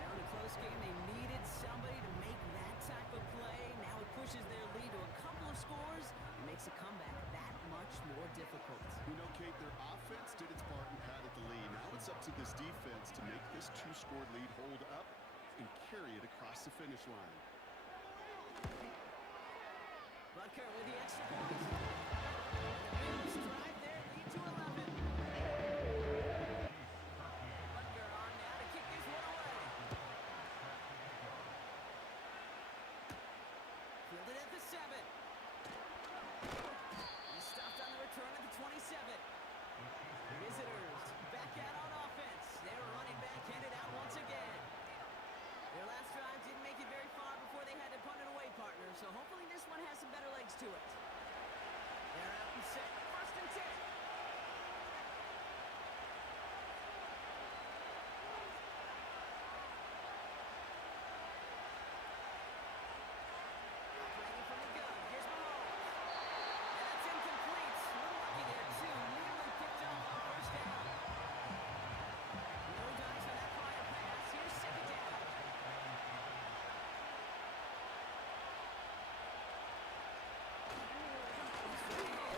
Now in a close game, they needed somebody to make that type of play. Now it pushes their lead to a couple of scores and makes a comeback that much more difficult. You know, Kate, their offense did its part and padded the lead. Now it's up to this defense to make this 2-score lead hold up and carry it across the finish line. Butker with the extra point. The Bills drive their lead to 11. Butker on now to kick this one away. Fielded at the 7. He's stopped on the return at the 27. Visitors back out on offense. They're running back headed out once again. Their last drive didn't make it very far before they had to punt it away, partner, so hopefully this one has some better legs to it. They're out and set. 1st and 10. Operating from the gun. Here's Mahomes. And that's incomplete. A little lucky there, too. Nearly picked off on 1st down. No dice on that prior pass. Here's 2nd down.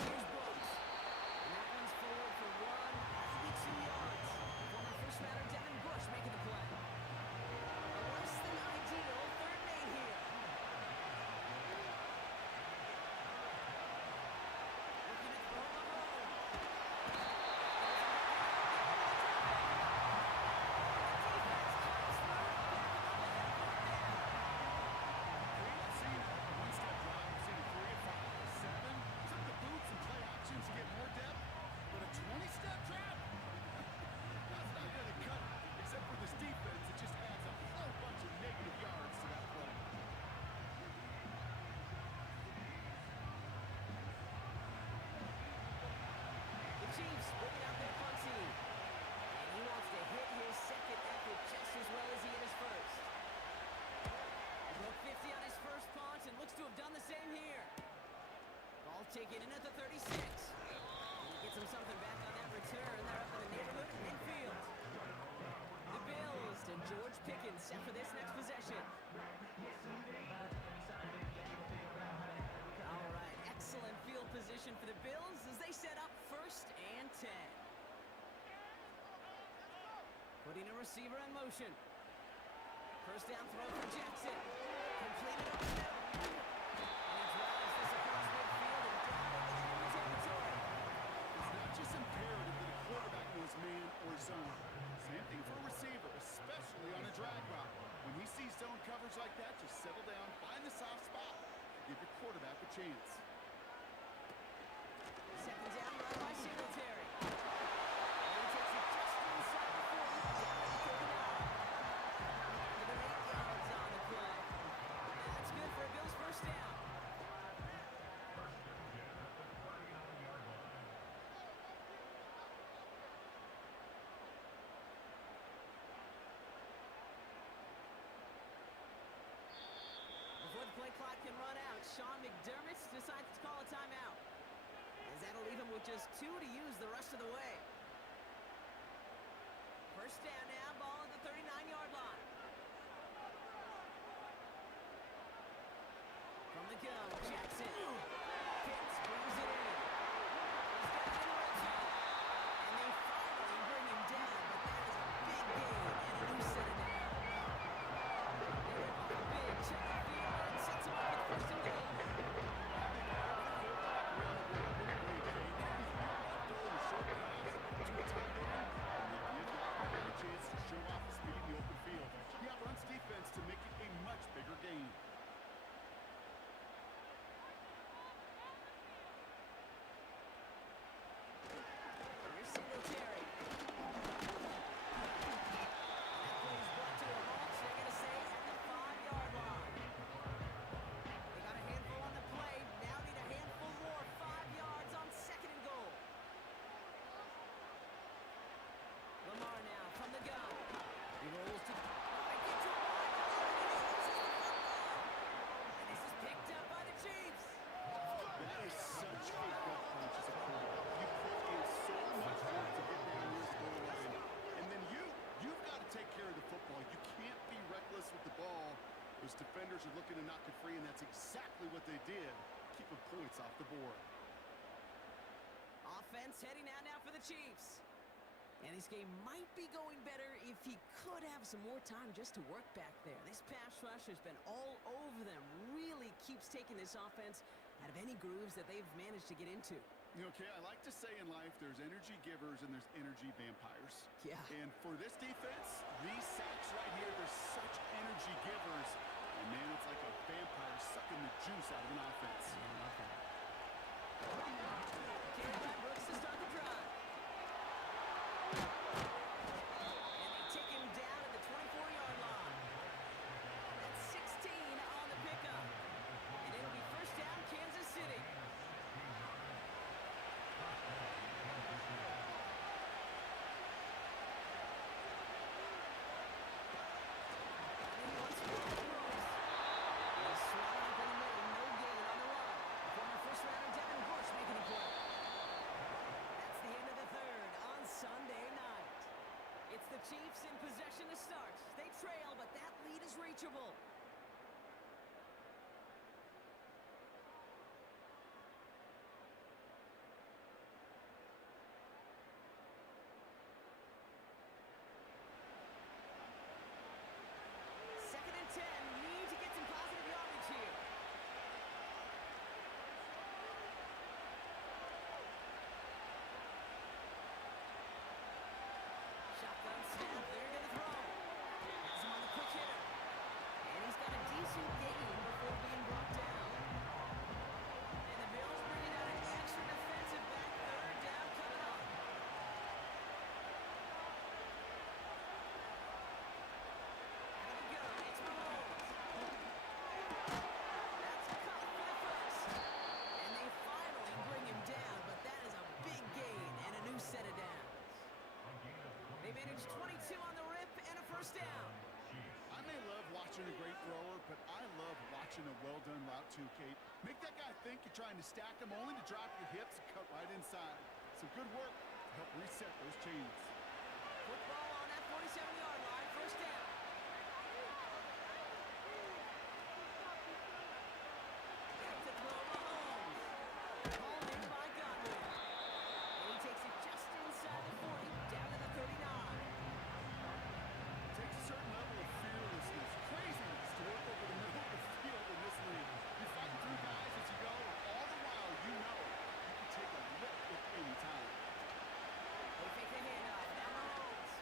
Here's Brooks. And that one's forward for 1, maybe 2 yards. Former first rounder Devin Bush making the play. A less than ideal 3rd and 8 here. Looking at throw Mahomes. One-step drive, we've seen a 3, a 5, a 7. Took the boots and play options to get more depth. But a 20-step drop? That's not going to cut it. Except for this defense, it just adds a whole bunch of negative yards to that play. The Chiefs bringing out their punt team. And he wants to hit his 2nd effort just as well as he hit his 1st. He broke 50 on his 1st punt and looks to have done the same here. Ball taken in at the 36. And he gets him something back on that return. They're up in the neighborhood of midfield. The Bills and George Pickens set for this next possession. All right, excellent field position for the Bills as they set up 1st and 10. Putting a receiver in motion. 1st down throw for Jackson. Completed up the middle. And he drives this across midfield and down into enemy territory. It's not just imperative that a quarterback knows man or zone. Same thing for a receiver, especially on a drag route. When he sees zone coverage like that, just settle down, find the soft spot, give your quarterback a chance. 2nd down run by Singletary. And he takes it just inside the 40, down at the 39. Another 8 yards on the play. And that's good for a Bills 1st down. Before the play clock can run out, Sean McDermott decides to call a timeout. As that'll leave him with just 2 to use the rest of the way. 1st down now, ball at the 39-yard line. From the gun, Jackson. Pitts brings it in. He's got it in the red zone. And they finally bring him down, but that is a big gain and a new set of down. They rip off a big check the field and sets him up with 1st and goal. Chance His defenders are looking to knock it free, and that's exactly what they did, keeping points off the board. Offense heading out now for the Chiefs. And this game might be going better if he could have some more time just to work back there. This pass rush has been all over them. Really keeps taking this offense out of any grooves that they've managed to get into. Okay, I like to say in life there's energy givers and there's energy vampires. Yeah. And for this defense, these sacks right here, they're such energy givers. And man, it's like a vampire sucking the juice out of an offense. Yeah, I love that. Brooks to start the drive. And they take him down at the 24-yard line. That's 16 on the pickup. And it'll be first down, Kansas City. Chiefs in possession to start. They trail, but that lead is reachable. Second and 10. Need to get some positive yardage here. Shotgun snap, they're going to throw. Has him on the quick hitter. And he's got a decent gain before being brought down. And the Bills bringing out an extra defensive back. Third down coming up. Out of the gun, it's Mahomes. That's caught for the first. And they finally bring him down, but that is a big gain and a new set of downs. They managed 22 on the rip and a first down. I may love watching a great thrower, but I love watching a well-done route too, Kate. Make that guy think you're trying to stack him, only to drop your hips and cut right inside. Some good work to help reset those chains. Football on that 47-yard line, first down. Back to throw Mahomes. Called in by Godwin. And he takes it just inside the 40, down to the 39. Takes a certain level of fearlessness, craziness to work over the middle of the field in this league. You're fighting through guys as you go, and all the while you know you can take a lick at any time. They fake the handoff. Now Mahomes.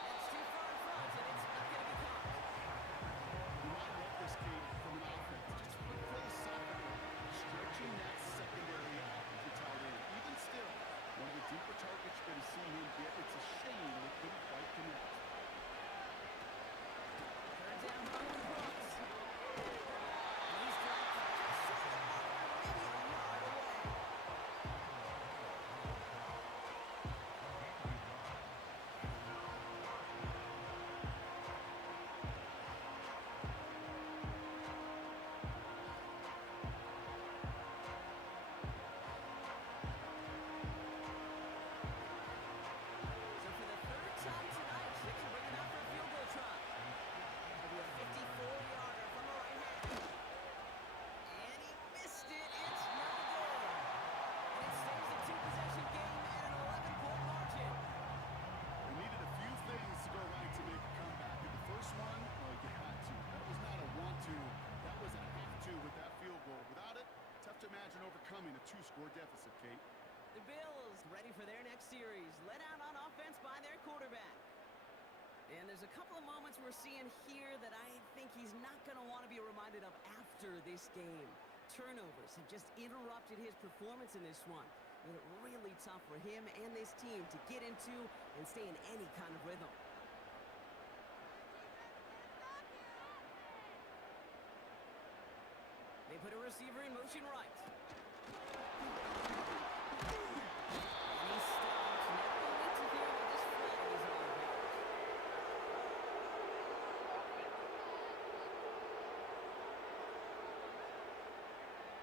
That's too far in front, and it's not going to be caught. You know, I love this game from an offense. Just one philosophical, stretching that secondary out with the tight end. Even still, one of the deeper targets you're going to see him get. It's a shame they couldn't quite connect. Third down, Brooks. And he's dropped just short of the marker, maybe a yard away. So for the third time tonight, they can bring it up for a field goal try. It'll be a 54-yarder from the right hand. And he missed it. It's no good. And it stays a two-possession game at an 11-point margin. They needed a few things to go right to make a comeback. And the first one, well, you had to. That was not a want to. That was a have to with that field goal. Without it, tough to imagine overcoming a two-score deficit, Kate. The Bills ready for their next series. Let out on offense by their quarterback. And there's a couple of moments we're seeing here that I think he's not going to want to be reminded of after this game. Turnovers have just interrupted his performance in this one. Made it really tough for him and this team to get into and stay in any kind of rhythm. They put a receiver in motion right. And he stopped. Now we need to hear what this flag is all about.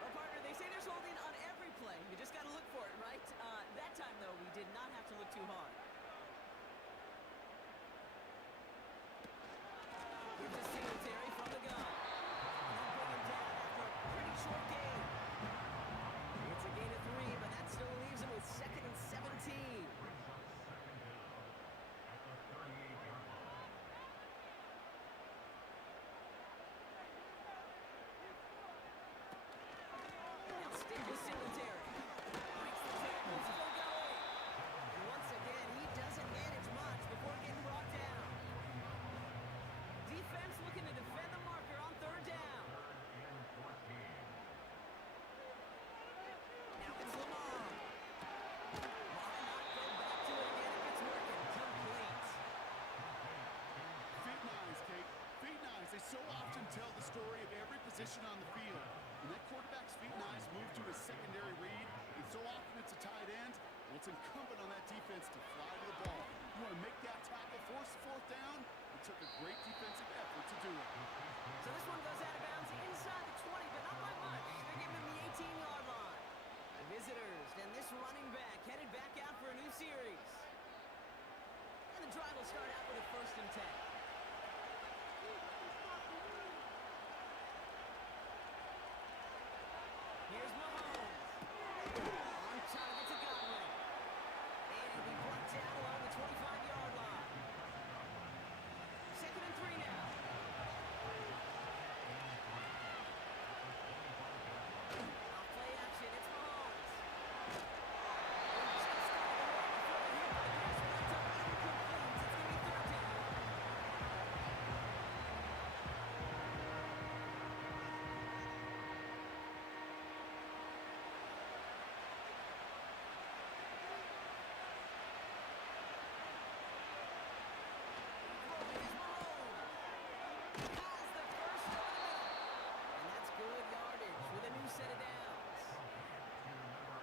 Well, partner, they say there's holding on every play. You just got to look for it, right? That time, though, we did not have to look too hard. Gives to Singletary from the position on the field. When that quarterback's feet and eyes move to a secondary read, and so often it's a tight end, well, it's incumbent on that defense to fly to the ball. You want to make that tackle, force the fourth down? It took a great defensive effort to do it. So this one goes out of bounds inside the 20, but not by much. They're giving him the 18-yard line. The visitors and this running back headed back out for a new series. And the drive will start out with a 1st and 10. Here's Mahomes. On target to Godwin. And he'll be brought down along the 25-yard line. 2nd and 3 now. Off play action, it's Mahomes. Just got away before the hit by the pass runs up incomplete. It's going to be 3rd down.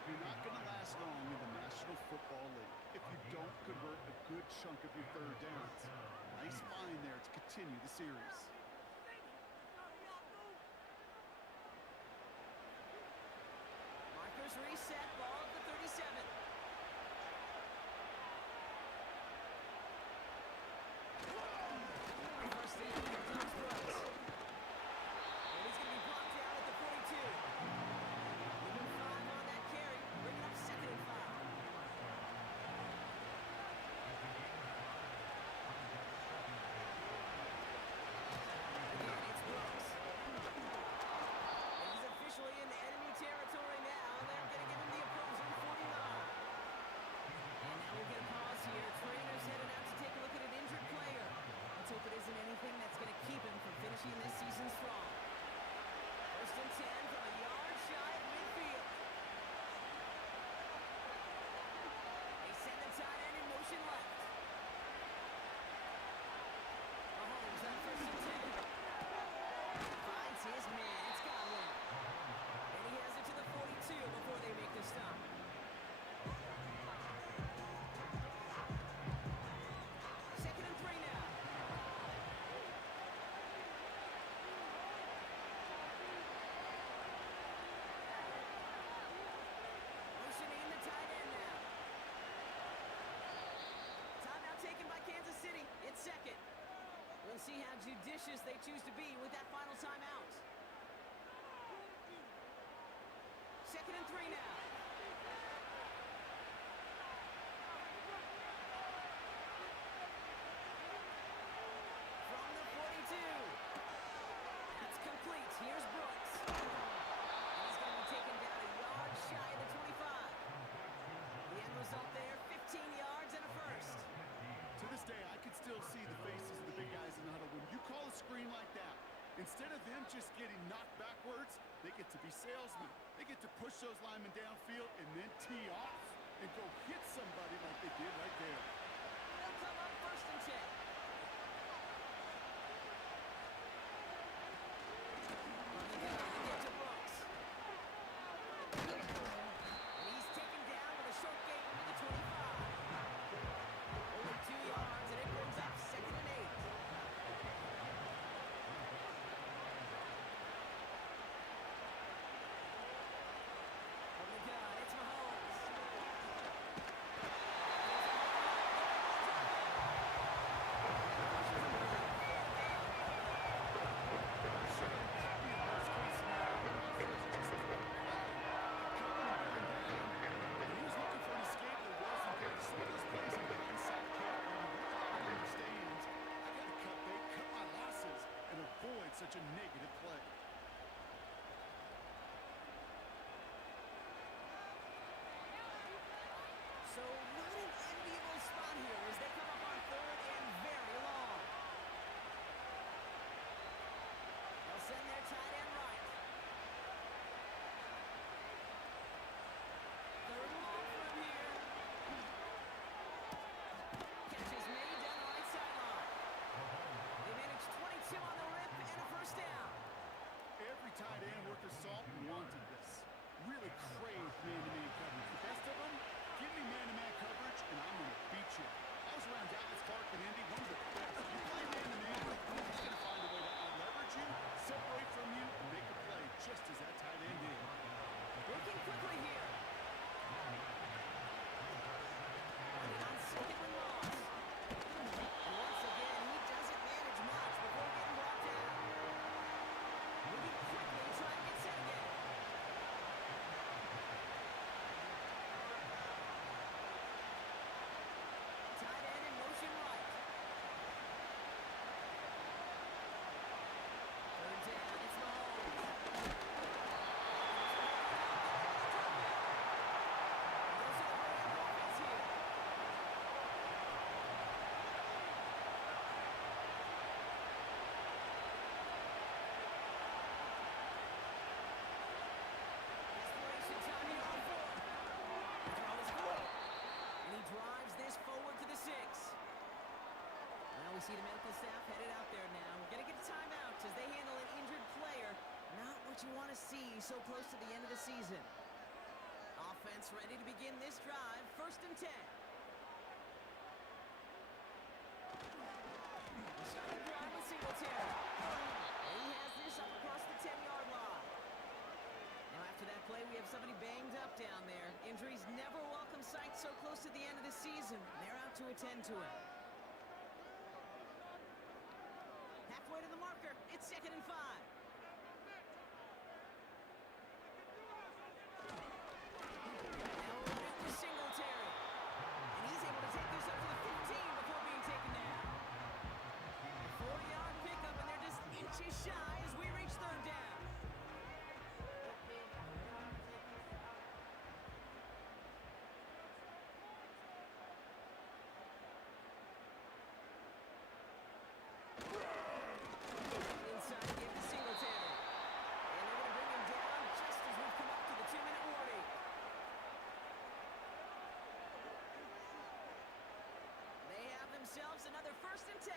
You're not going to last long in the National Football League if you don't convert a good chunk of your 3rd downs. Nice find there to continue the series. Markers reset, ball at the 37. First down, here comes Brooks. And he's going to be blocked down at the 42. Leaving 5 on that carry, bringing up 2nd and 5. Again, it's Brooks. And he's officially in enemy territory now. They're going to give him the opposing 49. And now we get a pause here. Trainers headed out to take a look at an injured player. Let's hope it isn't anything that's going to keep him from finishing this season strong. 1st and 10 from a yard shy of midfield. They send the tight end in motion left. Mahomes on 1st and 10. Finds his man. It's Godwin. And he has it to the 42 before they make the stop. 2nd and 3 now. Motioning the tight end now. Timeout taken by Kansas City. It's 2nd. We'll see how judicious they choose to be with that final timeout. 2nd and 3 now. From the 42. It's complete. Here's Brooks. And he's going to be taken down a yard shy of the 25. The end result there, 15 yards and a 1st. To this day, I can still see the faces of the big guys in the huddle. When you call a screen like that, instead of them just getting knocked backwards, they get to be salesmen. They get to push those linemen downfield and then tee off and go hit somebody like they did right there. They'll come up 1st and 10. From the gun to get to Brooks. And he's taken down with a short gain to the 25. Only 2 yards, and it brings up 2nd and 8. From the gun, it's Mahomes. Such a negative play. So not an enviable spot here as they come up on 3rd and very long. They'll send their tight end right. 3rd and long from here. Catch is made down the right sideline. They manage 22 on the rip and a 1st down. see the medical staff headed out there now. We're going to get a timeout as they handle an injured player. Not what you want to see so close to the end of the season. Offense ready to begin this drive. 1st and 10. Starting drive with Singletary. And he has this up across the 10-yard line. Now after that play, we have somebody banged up down there. Injuries never a welcome sight so close to the end of the season. They're out to attend to it. Halfway to the marker. It's 2nd and 5. Singletary. And he's able to take this up to the 15 before being taken down. 4-yard pickup, and they're just inches shy as we reach 3rd down. Inside give to Singletary. And they're going to bring him down just as we've come up to the 2-minute warning. They have themselves another 1st and 10.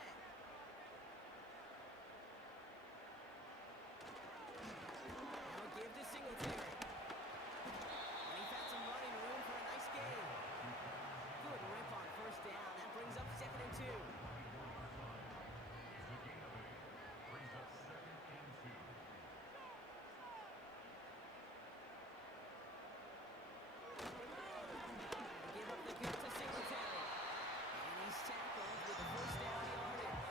Now give to Singletary. And he found some running room for a nice gain. Good rip on 1st down. That brings up 2nd and 2. Give up the kick to Singletary. And he's tackled with the 1st down yardage.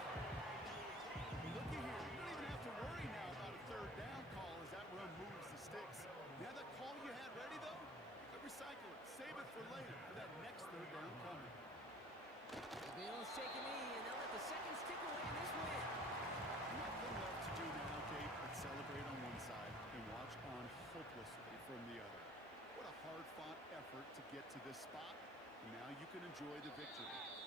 Looky here, you don't even have to worry now about a 3rd down call as that run moves the sticks. You have that call you had ready, though? You can recycle it. Save it for later for that next 3rd down coming. The Bills take a knee, and they'll let the seconds tick away in this win. Nothing left to do now, Kate, but celebrate on one side and watch on hopelessly from the other. What a hard-fought effort to get to this spot, and now you can enjoy the victory.